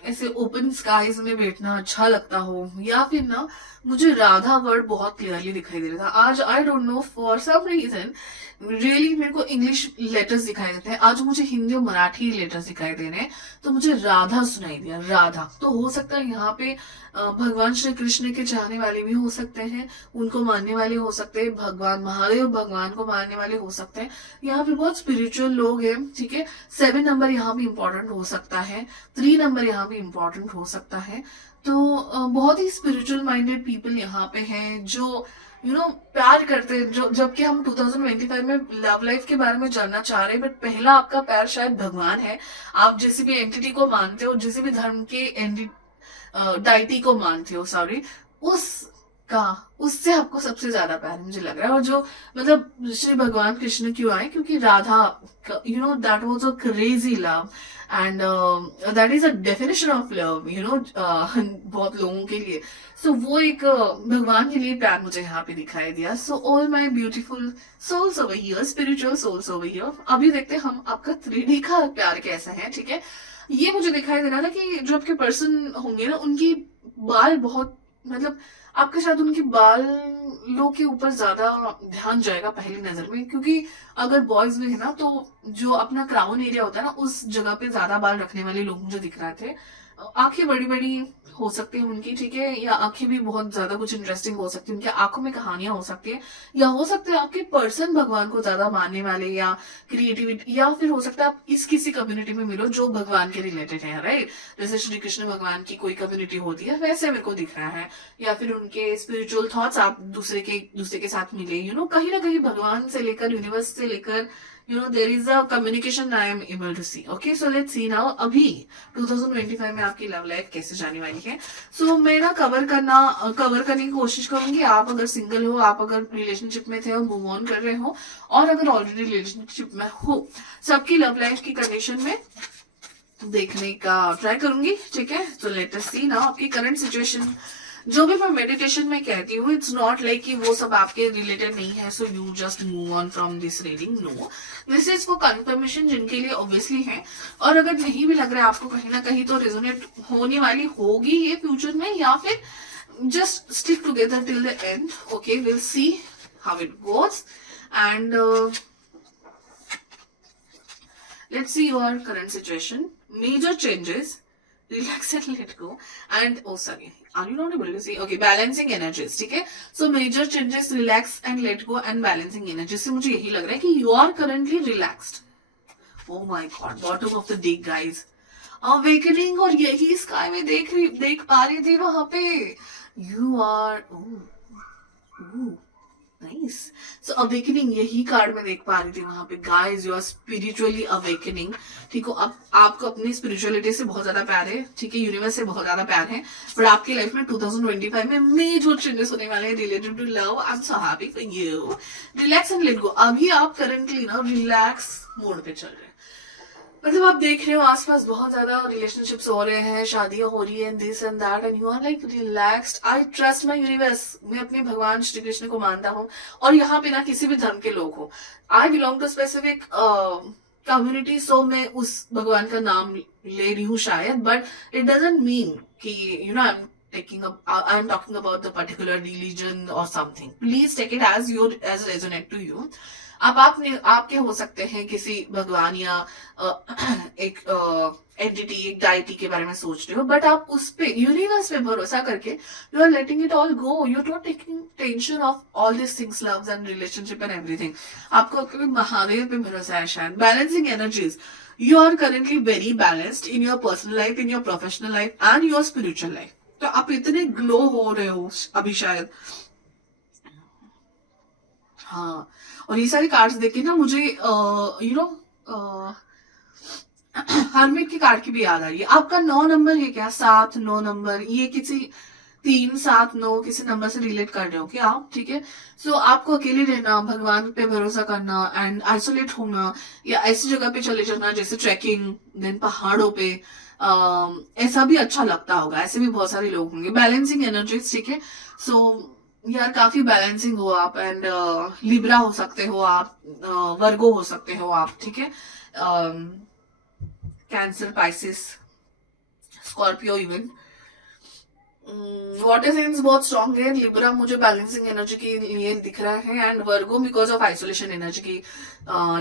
ऐसे ओपन स्काईज में बैठना अच्छा लगता हो, या फिर ना मुझे राधा वर्ड बहुत क्लियरली दिखाई दे रहा था आज. I don't know for some reason really मेरे को इंग्लिश लेटर्स दिखाई देते हैं, आज मुझे हिंदी और मराठी लेटर्स दिखाई दे रहे हैं, तो मुझे राधा सुनाई दिया. राधा तो हो सकता है यहाँ पे भगवान श्री कृष्ण के चाहने वाले भी हो सकते हैं, उनको मानने वाले हो सकते हैं, भगवान महादेव भगवान को मानने वाले हो सकते हैं. यहाँ पे बहुत स्पिरिचुअल लोग हैं. ठीक है. 7 नंबर यहाँ भी इंपॉर्टेंट हो सकता है, 3 नंबर यहाँ भी इंपॉर्टेंट हो सकता है. तो बहुत ही स्पिरिचुअल माइंडेड पीपल यहाँ पे हैं जो प्यार करते हैं. जो जबकि हम 2025 में लव लाइफ के बारे में जानना चाह रहे हैं, बट पहला आपका प्यार शायद भगवान है. आप जिस भी एंटिटी को मानते हो, जिस भी धर्म के डाइटी को मानते हो, सॉरी, उससे आपको सबसे ज्यादा प्यार मुझे लग रहा है. और जो मतलब श्री भगवान कृष्ण क्यों आए, क्योंकि Radha that was a crazy love and that is a definition of love बहुत लोगों के लिए. सो वो एक भगवान के लिए प्यार मुझे यहाँ पे दिखाई दिया. So all my beautiful souls over here, spiritual souls over here, अभी देखते हैं हम आपका 3D का प्यार कैसा है. ठीक है. ये मुझे दिखाई दे रहा था कि जो आपके पर्सन होंगे ना, उनकी बाल बहुत मतलब आपके शायद उनके बालों के ऊपर ज्यादा ध्यान जाएगा पहली नजर में, क्योंकि अगर बॉयज में है ना तो जो अपना क्राउन एरिया होता है ना उस जगह पे ज्यादा बाल रखने वाले लोग मुझे दिख रहे थे. आंखें बड़ी बड़ी हो सकती है उनकी. ठीक है. या आंखें भी बहुत ज्यादा कुछ इंटरेस्टिंग हो सकती है, उनकी आंखों में कहानियां हो सकती है, या हो सकता है आपके पर्सन भगवान को ज्यादा मानने वाले या क्रिएटिविटी, या फिर हो सकता है आप इस किसी कम्युनिटी में मिलो जो भगवान के रिलेटेड है. राइट. जैसे श्री कृष्ण भगवान की कोई कम्युनिटी होती है वैसे मेरे को दिख रहा है, या फिर उनके स्पिरिचुअल थॉट्स आप दूसरे के साथ मिले. कहीं ना कहीं भगवान से लेकर यूनिवर्स से लेकर there is a communication I am able to see. Okay, so let's see now. अभी 2025 में आपकी लव लाइफ कैसे जाने वाली है. So मैं ना कवर करने की कोशिश करूंगी. आप अगर सिंगल हो, आप अगर रिलेशनशिप में थे और मूव ऑन कर रहे हो, और अगर ऑलरेडी रिलेशनशिप में हो, सबकी लव लाइफ की कंडीशन में देखने का ट्राई करूंगी. ठीक है. तो लेट अस सी नाउ आपकी करंट सिचुएशन जो भी मैं मेडिटेशन में कहती हूँ, इट्स नॉट लाइक कि वो सब आपके रिलेटेड नहीं है, so you just move on from this reading. No, this is for confirmation जिनके लिए ऑब्वियसली है. और अगर नहीं भी लग रहा है आपको कहीं ना कहीं, तो रेजोनेट होने वाली होगी ये फ्यूचर में, या फिर just stick together till the end. Okay, we'll see how it goes. And let's see your current situation. Major changes, relax and let go. And oh sorry, are you not able to see? Okay, balancing energies. ठीक है, so major changes, relax and let go and balancing energies से मुझे यही लग रहा है कि you are currently relaxed. Oh my god, bottom of the deck guys, awakening. और यही स्काई में देख पा रही थी वहां पे. You are nice. So awakening यही कार्ड में देख पा रही थी वहां पे. Guys, you are spiritually awakening. ठीक हो, अब आपको अपनी स्पिरिचुअलिटी से बहुत ज्यादा प्यार है. ठीक है, यूनिवर्स से बहुत ज्यादा प्यार है. बट आपकी लाइफ में 2025 में मेजर चेंजेस होने वाले हैं related to love. I am so happy for you. Relax and let go. अभी आप करंटली ना रिलैक्स मोड पे चल रहे हैं. मतलब आप देख रहे हो आसपास बहुत ज्यादा रिलेशनशिप्स हो रहे हैं, शादियां हो रही है, this and that, and you are like relaxed. I trust my universe. मैं अपने भगवान श्री कृष्ण को मानता हूँ, और यहाँ पे ना किसी भी धर्म के लोग हो. I belong to specific community, so मैं उस भगवान का नाम ले रही हूँ शायद, बट इट डजंट मीन कि you know I am talking about the particular religion और something. Please take it as resonate to you. आपके हो सकते हैं किसी भगवान या एक एंटिटी, एक डाइटी के बारे में सोच रहे हो, बट आप उस पे, यूनिवर्स पे भरोसा करके you are letting it all go. You are not taking tension of all this things, loves and relationship and everything. आपको आपके महादेव पे भरोसा है शायद. Balancing energies. You are currently very balanced in your personal life, in your professional life and your spiritual life. तो आप इतने glow हो रहे हो अभी शायद. हाँ, और ये सारी कार्ड्स देख के ना मुझे यू नो हर्मिट की कार्ड की भी याद आ रही है. आपका 9 नंबर है क्या? 7, 9 नंबर, ये किसी 3, 7, 9 किसी नंबर से रिलेट कर रहे हो क्या आप? ठीक है, सो आपको अकेले रहना, भगवान पे भरोसा करना एंड आइसोलेट होना, या ऐसी जगह पे चले जाना जैसे ट्रैकिंग, देन पहाड़ों पे, ऐसा भी अच्छा लगता होगा. ऐसे भी बहुत सारे लोग होंगे. Balancing energies. ठीक है, सो यार काफी बैलेंसिंग हो आप. एंड लिब्रा हो सकते हो आप, वर्गो हो सकते हो आप. ठीक है, cancer, pisces, scorpio even. Water signs बहुत स्ट्रॉन्ग है. लिब्रा मुझे बैलेंसिंग एनर्जी के लिए दिख रहा है, and virgo because of isolation energy के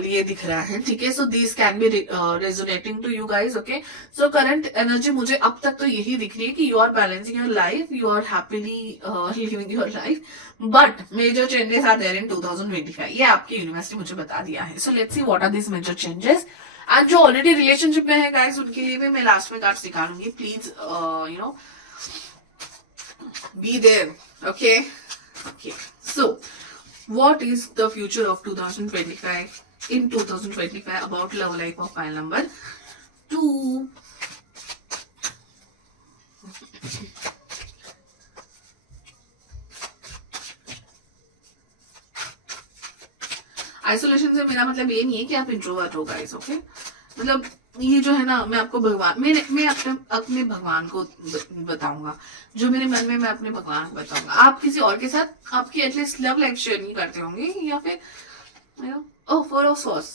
लिए दिख रहा है. ठीक है, so this can be resonating to you guys. Okay, so current energy मुझे अब तक तो यही दिख रही है कि you are balancing your life, you are happily living your life, but major changes are there in 2025. ये आपकी यूनिवर्सिटी मुझे बता दिया है. So let's see what are this major changes. And जो ऑलरेडी रिलेशनशिप में है गाइज, उनके लिए भी मैं लास्ट में कार्ड्स दिखाऊंगी. Please you know be there. Okay, so what is the future of 2025 in 2025 about love life of file number 2? Isolation से मेरा मतलब ये नहीं है कि आप इंट्रोवर्ट हो गाइस. ओके, मतलब ये जो है ना, मैं आपको भगवान, मैं अपने भगवान को बताऊंगा. जो मेरे मन में, मैं अपने भगवान को बताऊंगा. आप किसी और के साथ आपकी एटलीस्ट लव लाइफ शेयर नहीं करते होंगे, या फिर ओह, 4 of Swords.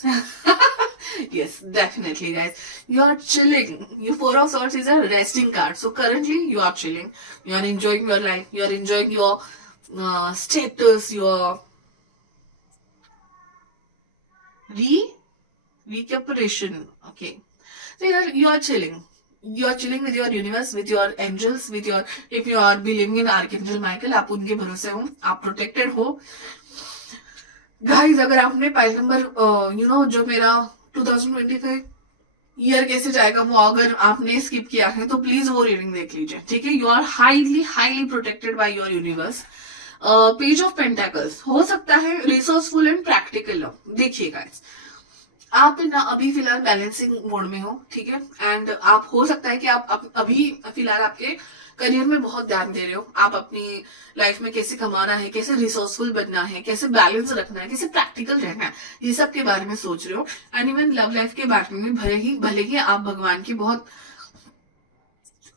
Yes, definitely guys, you are chilling. Your 4 of Swords is a resting card. So currently you are chilling, you are enjoying your life, you are enjoying your status, your recuperation. Okay, so you are chilling. You are chilling with your universe, with your angels, with your, if you are believing in Archangel Michael, आप उनके भरोसे हो, आप protected हो. Guys, अगर आपने pile number you know जो मेरा 2025 ईयर कैसे जाएगा वो अगर आपने स्किप किया है, तो प्लीज वो रीडिंग देख लीजिए. ठीक है, you are highly protected by your universe. Page of pentacles हो सकता है रिसोर्सफुल एंड प्रैक्टिकल हो. देखिए गाइस, आप ना अभी फिलहाल बैलेंसिंग मोड में हो. ठीक है, एंड आप हो सकता है कि आप अभी फिलहाल आपके करियर में बहुत ध्यान दे रहे हो. आप अपनी लाइफ में कैसे कमाना है, कैसे रिसोर्सफुल बनना है, कैसे बैलेंस रखना है, कैसे प्रैक्टिकल रहना है, ये सब के बारे में सोच रहे हो. एंड इवन लव लाइफ के बारे में भले ही आप भगवान की बहुत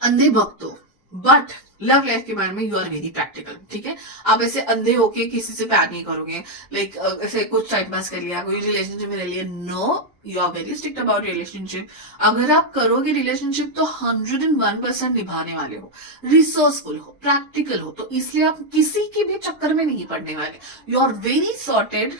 अंधे भक्त हो, बट लव लाइफ के बारे में यू आर वेरी प्रैक्टिकल, ठीक है। आप ऐसे अंधे होके किसी से प्यार नहीं करोगे, लाइक ऐसे कुछ टाइम पास कर लिया, कोई रिलेशनशिप में रह लिया, no, you are very strict about relationship. अगर आप करोगे रिलेशनशिप तो 101% निभाने वाले हो, रिसोर्सफुल हो, प्रैक्टिकल हो, तो इसलिए आप किसी के भी चक्कर में नहीं पड़ने वाले, you are very sorted.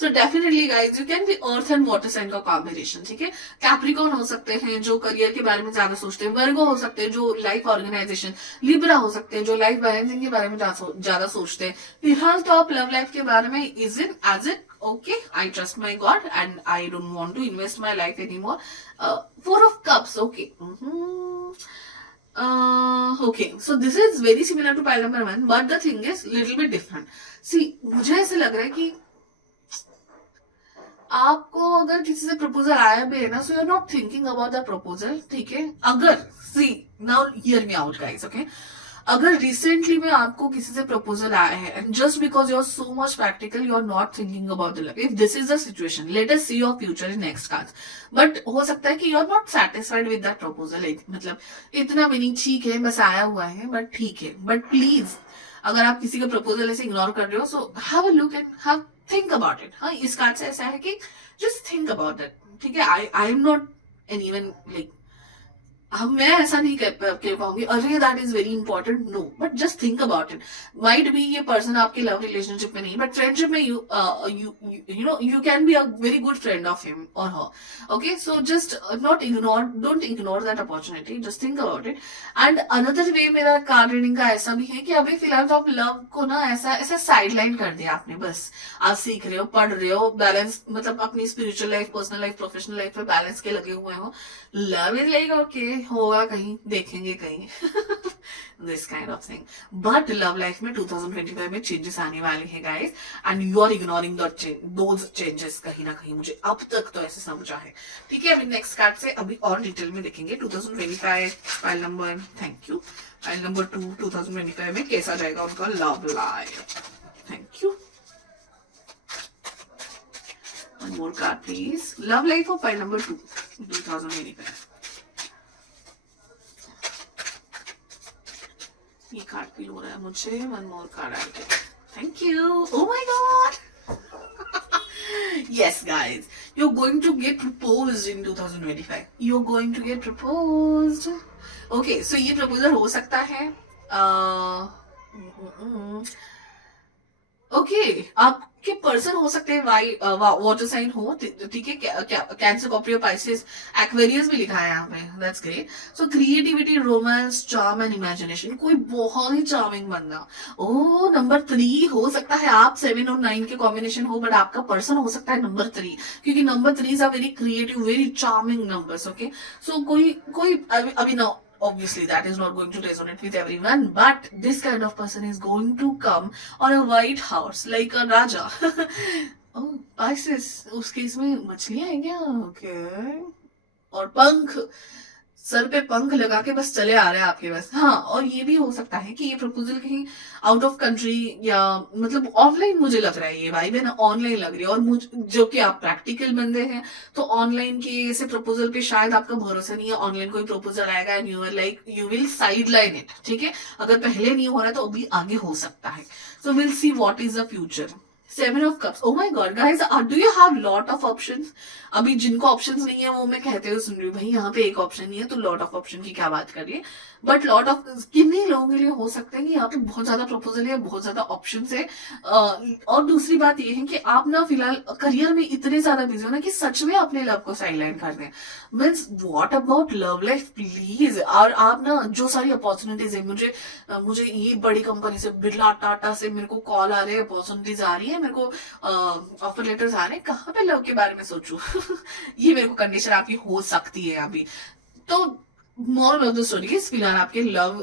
So definitely guys you can be earth and water sign का कॉम्बिनेशन, ठीक है। कैप्रिकॉर्न हो सकते हैं जो करियर के बारे में ज्यादा सोचते हैं, वर्गो हो सकते हैं जो लाइफ ऑर्गेनाइजेशन, लिब्रा हो सकते हैं जो लाइफ बैलेंसिंग के बारे में ज्यादा सोचते हैं। फिलहाल तो आप लव लाइफ के बारे में is in as it okay, I trust my God and I don't want to invest my life anymore. Four of Cups, okay. Okay, so this is very similar to pile number 1, but the thing is little bit different. See, मुझे ऐसे लग रहा है कि आपको अगर किसी से प्रपोजल आया भी है ना, so you are not thinking about the proposal, ठीक है। अगर see now hear me out guys, okay, अगर रिसेंटली में आपको किसी से प्रपोजल आया है and just because you are so much practical, you are not thinking about the love, if this is the situation, let us see your future in next card, but हो सकता है कि you are not satisfied with that proposal, मतलब इतना भी नहीं, ठीक है बस आया हुआ है बट ठीक है, बट प्लीज अगर आप किसी का प्रपोजल ऐसे इग्नोर कर रहे हो, so have a look and have think about it. हाँ, इस कार्ड से ऐसा है कि जस्ट थिंक अबाउट इट, ठीक है। I am not an even like, अब मैं ऐसा नहीं कह पाऊंगी अरे that is very important, no, but just think about it. Might be ये पर्सन आपके लव रिलेशनशिप में नहीं, बट फ्रेंडशिप में you know you can be a very good friend of him और her, okay. So just not ignore, don't ignore that opportunity, just think about it. And another way मेरा card reading का ऐसा भी है कि अभी फिलहाल तो आप लव को ना ऐसा ऐसा साइडलाइन कर दिया आपने, बस आप सीख रहे हो, पढ़ रहे हो, बैलेंस मतलब अपनी spiritual life, personal life, professional life पे बैलेंस के लगे हुए हो। लव इज लाइक ओके, होगा कहीं, देखेंगे कहीं, this kind of thing. But love life में 2025 में चेंजेस आने वाले हैं guys, and you are ignoring those changes कहीं ना कहीं, मुझे अब तक तो ऐसे समझा है, ठीक है। अभी नेक्स्ट कार्ड से अभी और डिटेल में देखेंगे 2025 file number, thank you, file number 2 2025 में कैसा जाएगा उनका love life, thank you. One more card, please. Love life of file number 2, 2025. ये कार्ड फील हो रहा है मुझे। One more card, I'll take. Thank you. Oh my God. Yes, guys, you're going to get proposed in 2025. You're going to get proposed. Okay, so ये proposal हो सकता है okay आपके पर्सन हो सकते हैं वाटर साइन हो, ठीक है, कैंसर, स्कॉर्पियो, पाइसेस, एक्वेरियस भी लिखा है यहाँ पे, that's great. So creativity, romance, charm and imagination, कोई बहुत ही चार्मिंग बंदा। ओह, नंबर 3 हो सकता है आप 7 और 9 के कॉम्बिनेशन हो, बट आपका पर्सन हो सकता है नंबर 3, क्योंकि number 3 are very creative, very charming numbers, okay. So कोई अभी ना, obviously that is not going to resonate with everyone, but this kind of person is going to come on a white horse like a raja. Oh, Pisces, उसके इसमें मछलियां हैं क्या? Okay. और पंख, सर पे पंख लगा के बस चले आ रहे हैं आपके पास। हाँ, और ये भी हो सकता है कि ये प्रपोजल कहीं आउट ऑफ कंट्री या मतलब ऑनलाइन, मुझे लग रहा है ये भाई बहन ऑनलाइन लग रही है, और मुझे जो कि आप प्रैक्टिकल बंदे हैं तो ऑनलाइन के ऐसे प्रपोजल पे शायद आपका भरोसा नहीं है। ऑनलाइन कोई प्रपोजल आएगा and you are like you will side line it, ठीक है। अगर पहले नहीं हो रहा तो अभी आगे हो सकता है। So will see what is the future. 7 of Cups. Oh my God, guys, do you have lot of options? अभी जिनको ऑप्शंस नहीं है वो मैं कहते हुए सुन रही हूँ, भाई यहाँ पे एक ऑप्शन नहीं है तो लॉट ऑफ ऑप्शन की क्या बात कर रही है। बट लॉट ऑफ कितने लोगों के लिए हो सकता है कि यहाँ पे बहुत ज्यादा प्रपोजल है, बहुत ज्यादा ऑप्शन है। और दूसरी बात ये है कि आप ना फिलहाल करियर में इतने ज्यादा बिजी हो ना कि सच में अपने लव को साइडलाइन कर दें। Means what about love life please. और आप ना जो सारी अपॉर्चुनिटीज है, मुझे ये बड़ी कंपनी से, बिरला, टाटा से मेरे को कॉल आ रहे हैं, अपॉर्चुनिटीज आ रही है, मेरे को ऑफर लेटर्स आ रहे हैं, कहाँ पे लव के बारे में सोचूं। ये मेरे को कंडीशन आपकी हो सकती है अभी। तो moral of the story is फिलहाल आपके लव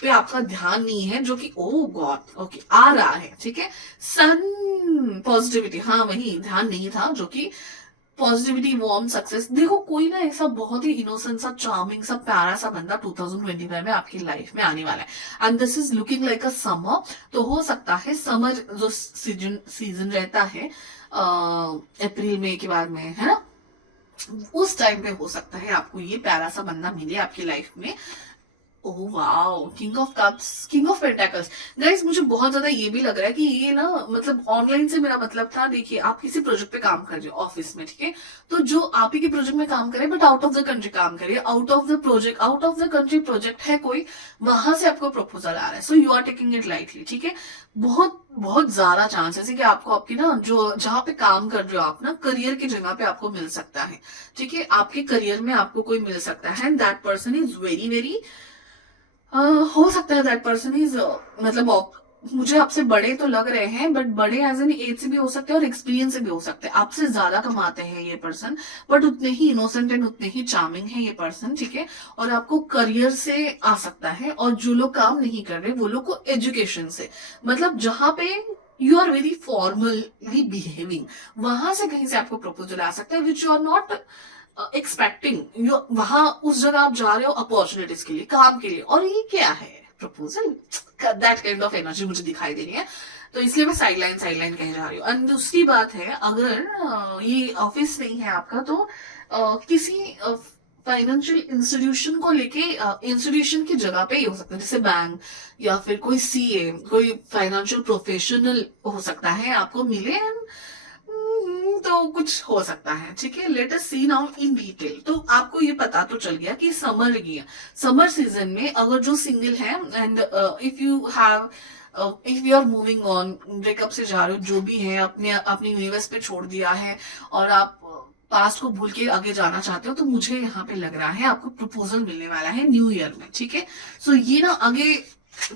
पे आपका ध्यान नहीं है, जो कि ओ गॉड ओके आ रहा है, ठीक है। सन पॉजिटिविटी, हाँ वही ध्यान नहीं था, जो कि पॉजिटिविटी, वार्म, सक्सेस। देखो कोई ना ऐसा बहुत ही इनोसेंट सा, चार्मिंग सा, प्यारा सा बंदा 2025 में आपकी लाइफ में आने वाला है, and this is looking like a summer. तो हो सकता है समर जो सीजन रहता है अप्रैल मई के बाद में, है ना, उस टाइम पे हो सकता है आपको ये प्यारा सा बंदा मिले आपकी लाइफ में। Oh wow, king of cups, king of pentacles. Guys मुझे बहुत ज्यादा ये भी लग रहा है कि ये ना, मतलब ऑनलाइन से मेरा मतलब था, देखिए आप किसी प्रोजेक्ट पे काम कर रहे हो ऑफिस में, ठीक है, तो जो आप ही के प्रोजेक्ट में काम करे but out of the country काम करे, out of the project, out of the country project है कोई, वहां से आपको प्रपोजल आ रहा है, so you are taking it lightly, ठीक है। बहुत बहुत ज्यादा चांस है कि आपको आपकी ना, जो जहां पे काम कर रहे हो आप ना, करियर की जगह पे आपको मिल सकता है, ठीक है, आपके करियर में आपको कोई मिल सकता है, and that person is very very, हो सकता है दैट पर्सन इज, मतलब मुझे आपसे बड़े तो लग रहे हैं, बट बड़े एज एन एज से भी हो सकते हैं और एक्सपीरियंस से भी हो सकते हैं, आपसे ज्यादा कमाते हैं ये पर्सन, बट उतने ही इनोसेंट एंड उतने ही चार्मिंग है ये पर्सन, ठीक है, और आपको करियर से आ सकता है, और जो लोग काम नहीं कर रहे वो लोग को एजुकेशन से, मतलब जहां पे you are very formally behaving, वहां से कहीं से आपको प्रपोजल आ सकता है, which you are not expecting, वहां उस जगह आप जा रहे हो अपॉर्चुनिटीज के लिए, काम के लिए, और ये क्या है proposal, that kind of energy मुझे दिखाई दे रही है, तो इसलिए मैं साइडलाइन साइडलाइन कह जा रही हूँ। एंड दूसरी बात है, अगर ये ऑफिस नहीं है आपका, तो किसी फाइनेंशियल इंस्टीट्यूशन को लेके, इंस्टीट्यूशन की जगह पे ही हो सकता है, जैसे बैंक या फिर कोई सीए, कोई फाइनेंशियल प्रोफेशनल हो सकता है आपको मिले, तो कुछ हो सकता है, ठीक है। Let us see now in detail. तो आपको ये पता तो चल गया कि समर की, समर सीजन में अगर जो सिंगल है, and if you have, if you are moving on, breakup से जा रहे हो, जो भी है, अपने अपनी यूनिवर्स पे छोड़ दिया है, और आप पास्ट को भूल के आगे जाना चाहते हो, तो मुझे यहाँ पे लग रहा है आपको प्रपोजल मिलने वाला है न्यू ईयर में, ठीक है। सो ये ना आगे,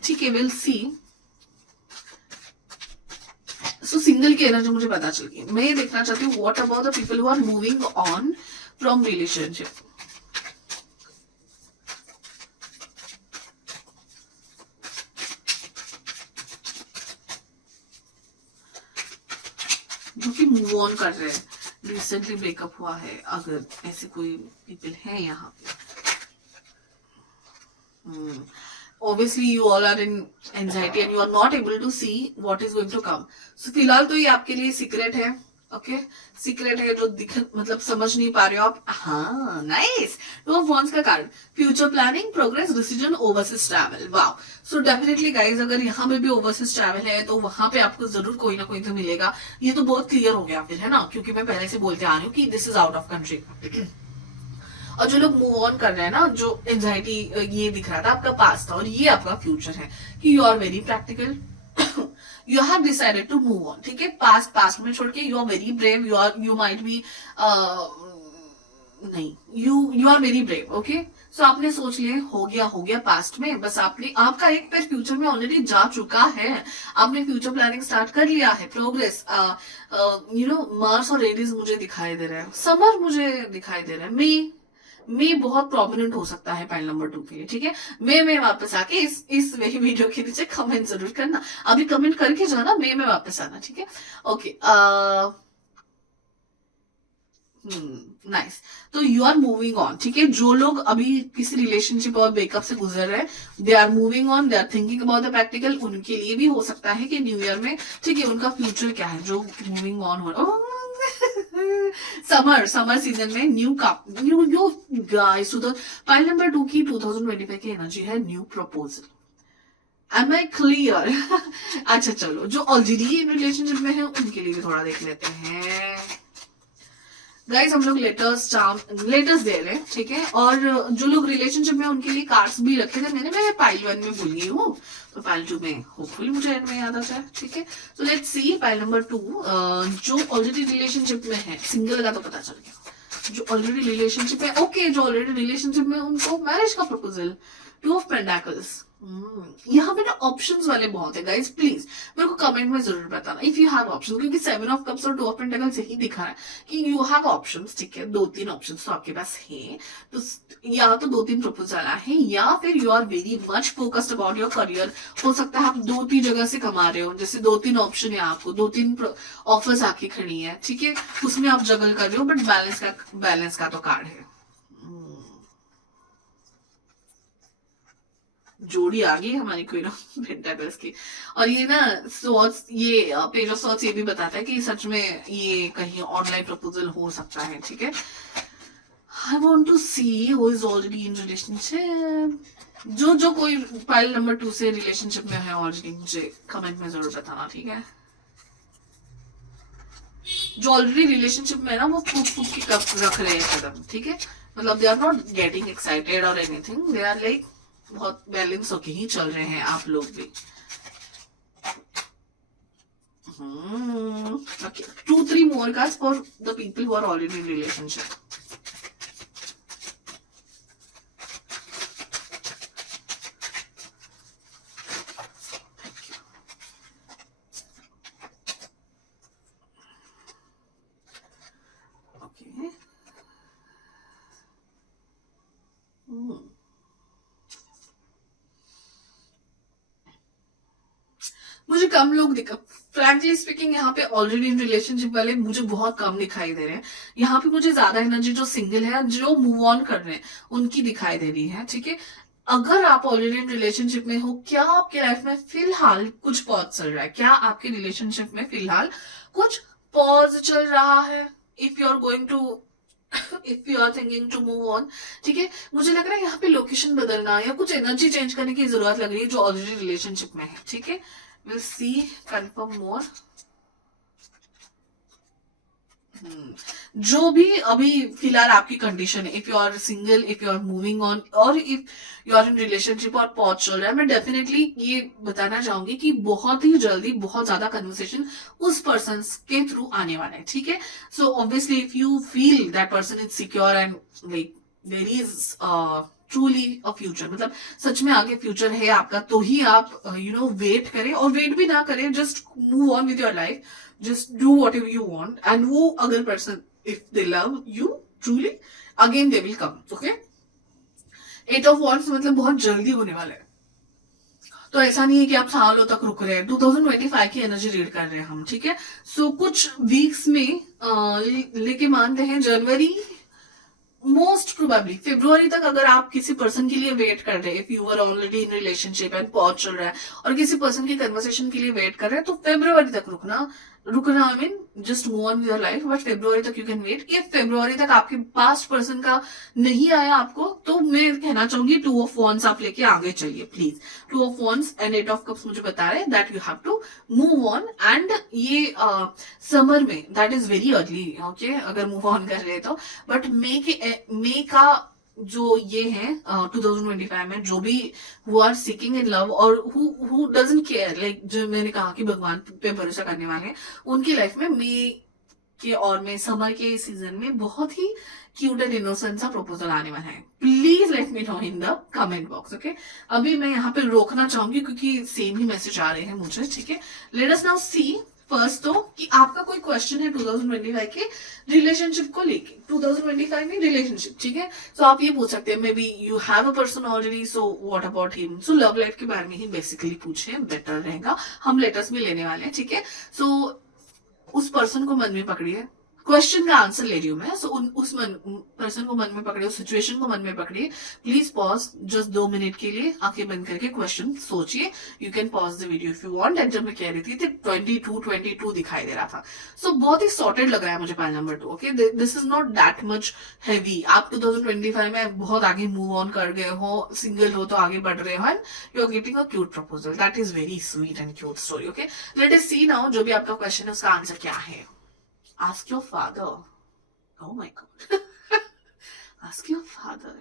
ठीक है, विल सी। सो सिंगल की एनर्जी मुझे पता चल गई। मैं ये देखना चाहती हूँ what about the people who are moving on from relationship. जो कि मूव ऑन कर रहे हैं, रिसेंटली ब्रेकअप हुआ है, अगर ऐसे कोई पीपल हैं यहाँ पे। Obviously you all are in anxiety and you are not able to see what is going to come. So फिलहाल तो ये आपके लिए सीक्रेट है, ओके, सीक्रेट है, जो दिख, मतलब समझ नहीं पा रहे हो आप। हाँ, नाइस। टू ऑफ वॉन्ड्स का card, future planning, progress, decision, overseas travel. Wow. सो डेफिनेटली गाइज, अगर यहाँ पे भी ओवरसीज ट्रैवल है, तो वहां पे आपको जरूर कोई ना कोई तो मिलेगा। ये तो बहुत क्लियर हो गया फिर, है ना, क्योंकि मैं पहले से बोलते आ रही हूँ कि this is out of country. और जो लोग मूव ऑन कर रहे हैं ना, जो एंजाइटी ये दिख रहा था आपका पास्ट था, और ये आपका फ्यूचर है कि you are very practical, you have decided to move on, ठीक है, पास्ट पास्ट में छोड़ के, you are very brave, you might be, नहीं, you are very brave, okay. So आपने सोच लिया, हो गया पास्ट में, बस आपने, आपका एक पैर फ्यूचर में ऑलरेडी जा चुका है, आपने फ्यूचर प्लानिंग स्टार्ट कर लिया है, प्रोग्रेस, यू नो, मार्स और एरीज मुझे दिखाई दे रहा है, समर मुझे दिखाई दे रहा है, मे बहुत प्रोमिनेंट हो सकता है पाइल नंबर 2 के लिए, ठीक है। मैं वापस आके इस वीडियो के नीचे कमेंट जरूर करना, अभी कमेंट करके जाना, मैं वापस आना, ठीक है, ओके। नाइस। तो यू आर मूविंग ऑन, ठीक है, जो लोग अभी किसी रिलेशनशिप और ब्रेकअप से गुजर रहे हैं, they are moving on, they are thinking about the practical, उनके लिए भी हो सकता है कि न्यू ईयर में, ठीक है, उनका फ्यूचर क्या है, जो मूविंग ऑन हो समर सीजन में न्यू गाइस, तो पाइल नंबर 2 की 2025 की एनर्जी है new proposal. Am I clear? अच्छा चलो, जो ऑलरेडी रिलेशनशिप में है उनके लिए भी थोड़ा देख लेते हैं। गाइस हम लोग लेटर्स दे रहे हैं, ठीक है, और जो लोग रिलेशनशिप में उनके लिए कार्ड्स भी रखे थे मैंने, मैं पाइल 1 में भूल गई हूँ, तो पाइल 2 में होपफुली मुझे एंड में याद आ जाए, ठीक है। तो लेट्स सी पाइल नंबर 2, जो ऑलरेडी रिलेशनशिप में है, सिंगल का तो पता चल गया, जो ऑलरेडी रिलेशनशिप है, ओके, जो ऑलरेडी रिलेशनशिप में उनको मैरिज का प्रपोजल, 2 ऑफ पेंटाकल्स। यहाँ पे ना ऑप्शंस वाले बहुत है गाइस, प्लीज मेरे को कमेंट में जरूर बताना इफ यू हैव ऑप्शंस, क्योंकि 7 ऑफ कप्स और 2 ऑफ पेंटाकल्स यही दिखा है कि यू हैव ऑप्शंस, ठीक है, 2-3 ऑप्शंस तो आपके पास है, तो या तो 2-3 प्रपोजल है, या फिर you are very much focused about your career, हो सकता है आप 2-3 जगह से कमा रहे हो, जैसे 2-3 ऑप्शन है आपको, 2-3 ऑफर्स आके खड़ी है, ठीक है, उसमें आप जगल कर रहे हो, बट बैलेंस का तो कार्ड है, जोड़ी आ गई हमारी क्वीन ऑफ पेंटाकल्स की। और ये ना सॉर्ट्स, ये पेज ऑफ सॉर्ट्स ये भी बताता है कि सच में ये कहीं ऑनलाइन प्रपोजल हो सकता है, ठीक है। I want to see who is already in relationship. जो जो कोई पाइल नंबर 2 से रिलेशनशिप में है ऑलरेडी, मुझे कमेंट में जरूर बताना, ठीक है। जो ऑलरेडी रिलेशनशिप में है ना, वो फूक फूक के कप रख रहे हैं कदम, ठीक है। मतलब they are not getting excited और एनीथिंग, दे आर लाइक बहुत बैलेंस होके ही चल रहे हैं आप लोग भी। Okay, 2-3 more cards for the people who are already in relationship. Okay. मुझे कम लोग दिखा, फ्रैंकली स्पीकिंग, यहाँ पे ऑलरेडी इन रिलेशनशिप वाले मुझे बहुत कम दिखाई दे रहे हैं। यहाँ पे मुझे ज्यादा एनर्जी जो सिंगल है, जो मूव ऑन कर रहे हैं, उनकी दिखाई दे रही है, ठीक है। अगर आप ऑलरेडी इन रिलेशनशिप में हो, क्या आपके लाइफ में फिलहाल कुछ पॉज चल रहा है? क्या आपके रिलेशनशिप में फिलहाल कुछ पॉज चल रहा है? If you are going to if you are thinking to move on, ठीक है। मुझे लग रहा है यहाँ पे लोकेशन बदलना या कुछ एनर्जी चेंज करने की जरूरत लग रही है जो ऑलरेडी रिलेशनशिप में है, ठीक है। Will see, confirm more. जो भी अभी फिलहाल आपकी कंडीशन है, if you are single, if you are moving on, और if you are in relationship और पॉज चल रहा है, मैं डेफिनेटली ये बताना चाहूंगी कि बहुत ही जल्दी बहुत ज्यादा कन्वर्सेशन उस पर्सन के थ्रू आने वाला है, ठीक है। So obviously if you feel that person is secure and like there is truly a future, मतलब सच में आगे फ्यूचर है आपका, तो ही आप वेट करें, और वेट भी ना करें, just move on with your life, just do whatever you want, and वो अगर person if they love you truly again they will come, okay। 8 of Wands मतलब बहुत जल्दी होने वाला है, तो ऐसा नहीं है कि आप सालों तक रुक रहे हैं। 2025 की एनर्जी रीड कर रहे हैं हम, ठीक है। सो कुछ वीक्स में लेके मानते हैं जनवरी, मोस्ट प्रोबेबली फरवरी तक, अगर आप किसी पर्सन के लिए वेट कर रहे हैं, if you are already in relationship and pause चल रहा है और किसी पर्सन की कन्वर्सेशन के लिए वेट कर रहे हैं, तो फरवरी तक रुकना I mean just move on with your life, but फरवरी तक यू कैन वेट। इफ फरवरी तक आपके पास्ट पर्सन का नहीं आया आपको, तो मैं कहना चाहूंगी 2 ऑफ वॉन्ड्स आप लेके आगे चलिए please. 2 of wands and 8 of cups मुझे बता रहे हैं that you have to move on, and ये समर में that is very early, okay, अगर मूव ऑन कर रहे हैं तो। बट मे का जो ये है 2025 में, जो भी who are seeking in love और हु डजंट केयर, लाइक जो मैंने कहा कि भगवान पे भरोसा करने वाले हैं, उनकी लाइफ में मे के और में समर के सीजन में बहुत ही क्यूट एंड इनोसेंट सा प्रपोजल आने वाला है। Please let me know in the comment box, okay. अभी मैं यहाँ पे रोकना चाहूंगी क्योंकि सेम ही मैसेज आ रहे हैं मुझे, ठीक है। लेट अस नाउ सी फर्स्ट तो कि आपका कोई क्वेश्चन है 2025 के रिलेशनशिप को लेके, 2025 में रिलेशनशिप, ठीक है। सो आप ये पूछ सकते हैं, may be you have a person already, so what about him. So love life के बारे में ही बेसिकली पूछे, बेटर रहेगा। हम लेटर्स भी लेने वाले हैं, ठीक है। सो उस पर्सन को मन में पकड़िए, क्वेश्चन का आंसर ले रही हूं मैं। सो उस पर्सन को मन में पकड़िए, उस सिचुएशन को मन में पकड़िए। प्लीज पॉज जस्ट 2 मिनट के लिए, आंखें बंद करके क्वेश्चन सोचिए। You can pause the video if you want. And जब मैं कह रही थी 22 दिखाई दे रहा था, सो बहुत ही सॉर्टेड लग रहा है मुझे pile number 2, okay. This is not that much heavy. आप 2025 में बहुत आगे मूव ऑन कर गए हो, सिंगल हो तो आगे बढ़ रहे हो, and you are getting a cute proposal, that is very sweet and cute story, okay. Let us see now जो भी आपका क्वेश्चन है उसका आंसर क्या है। Ask your father. Oh my God. Ask your father.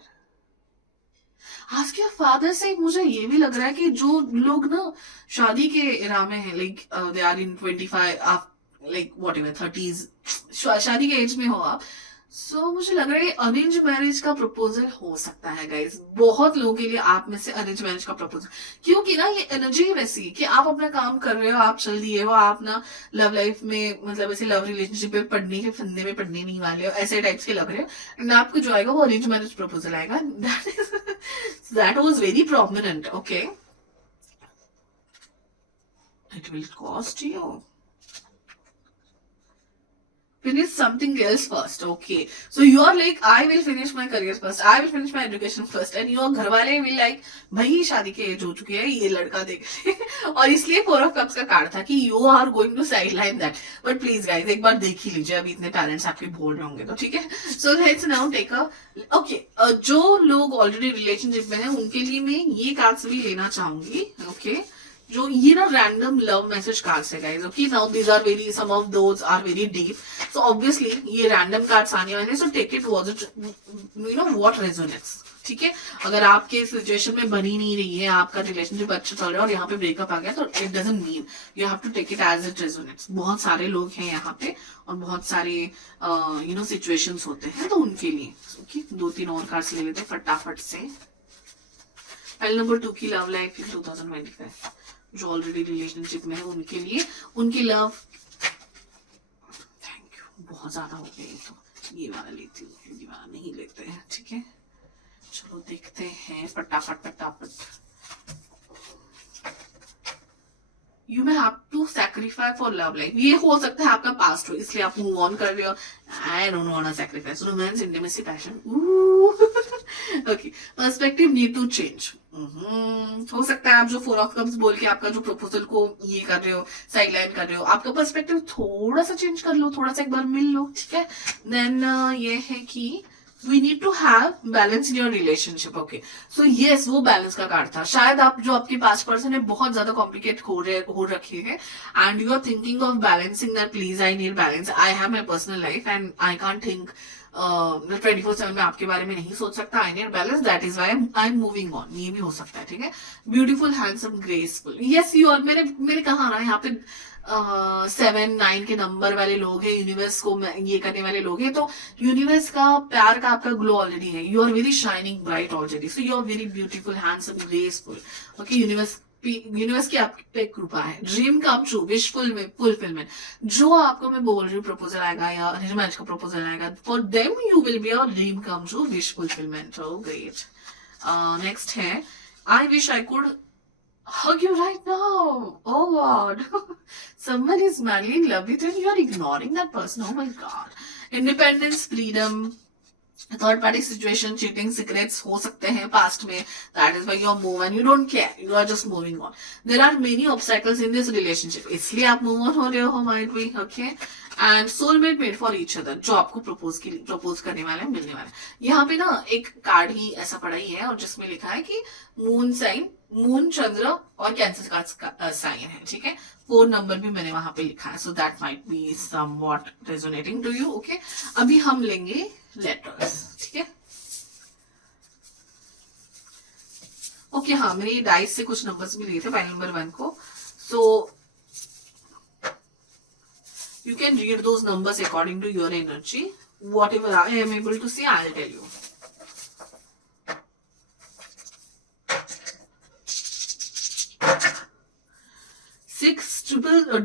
Ask your father से मुझे ये भी लग रहा है कि जो लोग ना शादी के इरा में है, like they are in 25, like whatever 30s, शादी के एज में हो आप, सो मुझे लग रहा है अरेंज मैरिज का प्रपोजल हो सकता है गाइस। बहुत लोगों के लिए आप में से अरेंज मैरिज का प्रपोजल, क्योंकि ना ये एनर्जी ही वैसी है कि आप अपना काम कर रहे हो, आप चल दिए हो, आप ना लव लाइफ में, मतलब ऐसे लव रिलेशनशिप में पढ़ने के फंदे में पढ़ने नहीं वाले हो, ऐसे टाइप्स के लग रहे हो। एंड आपको जो आएगा वो अरेंज मैरिज प्रपोजल आएगा, that was very prominent, okay. It will cost you, finish something else first. Okay, so you are like, I will finish my career first, I will finish my education first, and your घर वाले will like, भाई शादी की as हो चुकी है, ये लड़का देख ले और इसलिए फोर ऑफ कप्स का कार्ड था कि you are going to side line that. But please guys एक बार देख ही लीजिए, अभी इतने पेरेंट्स आपके बोल रहे होंगे तो ठीक है. So let's now take a okay. जो लोग ऑलरेडी रिलेशनशिप में हैं उनके लिए मैं ये कार्ड्स भी लेना चाहूंगी. ओके, जो ये ना रैंडम लव मैसेज कार्ड्स है guys. Okay, now these are very, some of those are very deep. So obviously ये रैंडम कार्ड्स आने वाले, so take it was it, you know what resonates. ठीक है, अगर आपके सिचुएशन में बनी नहीं रही है, आपका रिलेशनशिप अच्छा चल रहा है और यहाँ पे ब्रेकअप आ गया, तो it doesn't mean, you have to take it as it resonates. बहुत सारे लोग हैं यहाँ पे और बहुत सारे यू नो सिचुएशंस होते हैं, तो उनके लिए ओके 2-3 और कार्ड्स ले लेते हैं फटाफट से. पहले नंबर 2 की लव लाइफ इन 2025, जो ऑलरेडी रिलेशनशिप में है उनके लिए, उनकी लव. थैंक यू, बहुत ज्यादा हो गया. तो ये वाला लेती हूँ, ये वाला नहीं लेते हैं. ठीक है, चलो देखते हैं फटाफट फटाफट. You may have to sacrifice for love life. ये हो सकता है आपका पास्ट हो, इसलिए आप मूव ऑन कर रहे हो. I don't want to sacrifice. Romance, intimacy, passion. Okay, perspective need to change. हो सकता है आप जो 4 ऑफ कप्स बोल के आपका जो प्रपोजल को ये कर रहे हो, साइडलाइन कर रहे हो, आपका पर्सपेक्टिव थोड़ा सा चेंज कर लो, थोड़ा सा एक बार मिल लो. ठीक है, देन ये है कि we need to have balance in your relationship. Okay, so yes, वो बैलेंस का कार्ड था. शायद आप जो आपके पास पर्सन है बहुत ज्यादा कॉम्प्लिकेट हो रखे हैं and you are thinking of balancing that. Please, I need balance. I have my personal life and I can't think 24/7 में आपके बारे में नहीं सोच सकता. I need balance, that is why I am moving on. ये भी हो सकता है. ठीक है, beautiful, handsome, graceful. Yes, you are. मेरे कहा ना यहाँ पे 7-9 के नंबर वाले लोग हैं, यूनिवर्स को ये करने वाले लोग हैं, तो यूनिवर्स का प्यार का आपका ग्लो ऑलरेडी है. You are very shining bright already, so you are very beautiful, handsome, graceful. Okay, universe की आप पे कृपा है. Dream come true, wish fulfilment. जो आपको मैं बोल रही हूँ प्रपोजल आएगा या अरेंज मैरिज का प्रपोजल आएगा, for them you will be a dream come true, wish fulfilment. Oh great. Next है, I wish I could hug you right now. Oh God. Someone is madly in love with you and you are ignoring that person. Oh my God. Independence, freedom, third party situation, cheating, secrets हो सकते हैं past में. That is why you are move and you don't care, you are just moving on. There are many obstacles in this relationship, इसलिए आप move on हो रहे हो, might be. Okay, and soulmate made for each other, जो आपको propose करने वाले हैं, मिलने वाले हैं. यहाँ पे ना एक कार्ड ही ऐसा पड़ा ही है और जिसमें लिखा है कि मून साइन, मून, चंद्र और कैंसर का साइन है. ठीक है, 4 नंबर भी मैंने वहां पे लिखा है, so that might be somewhat resonating to you. Okay, अभी हम लेंगे लेटर्स. ठीक है, ओके. हाँ, मैंने डाइस से कुछ नंबर्स भी लिए थे, फाइल नंबर 1 को. सो you can read those numbers according to your energy. Whatever I am able to see, I'll tell you.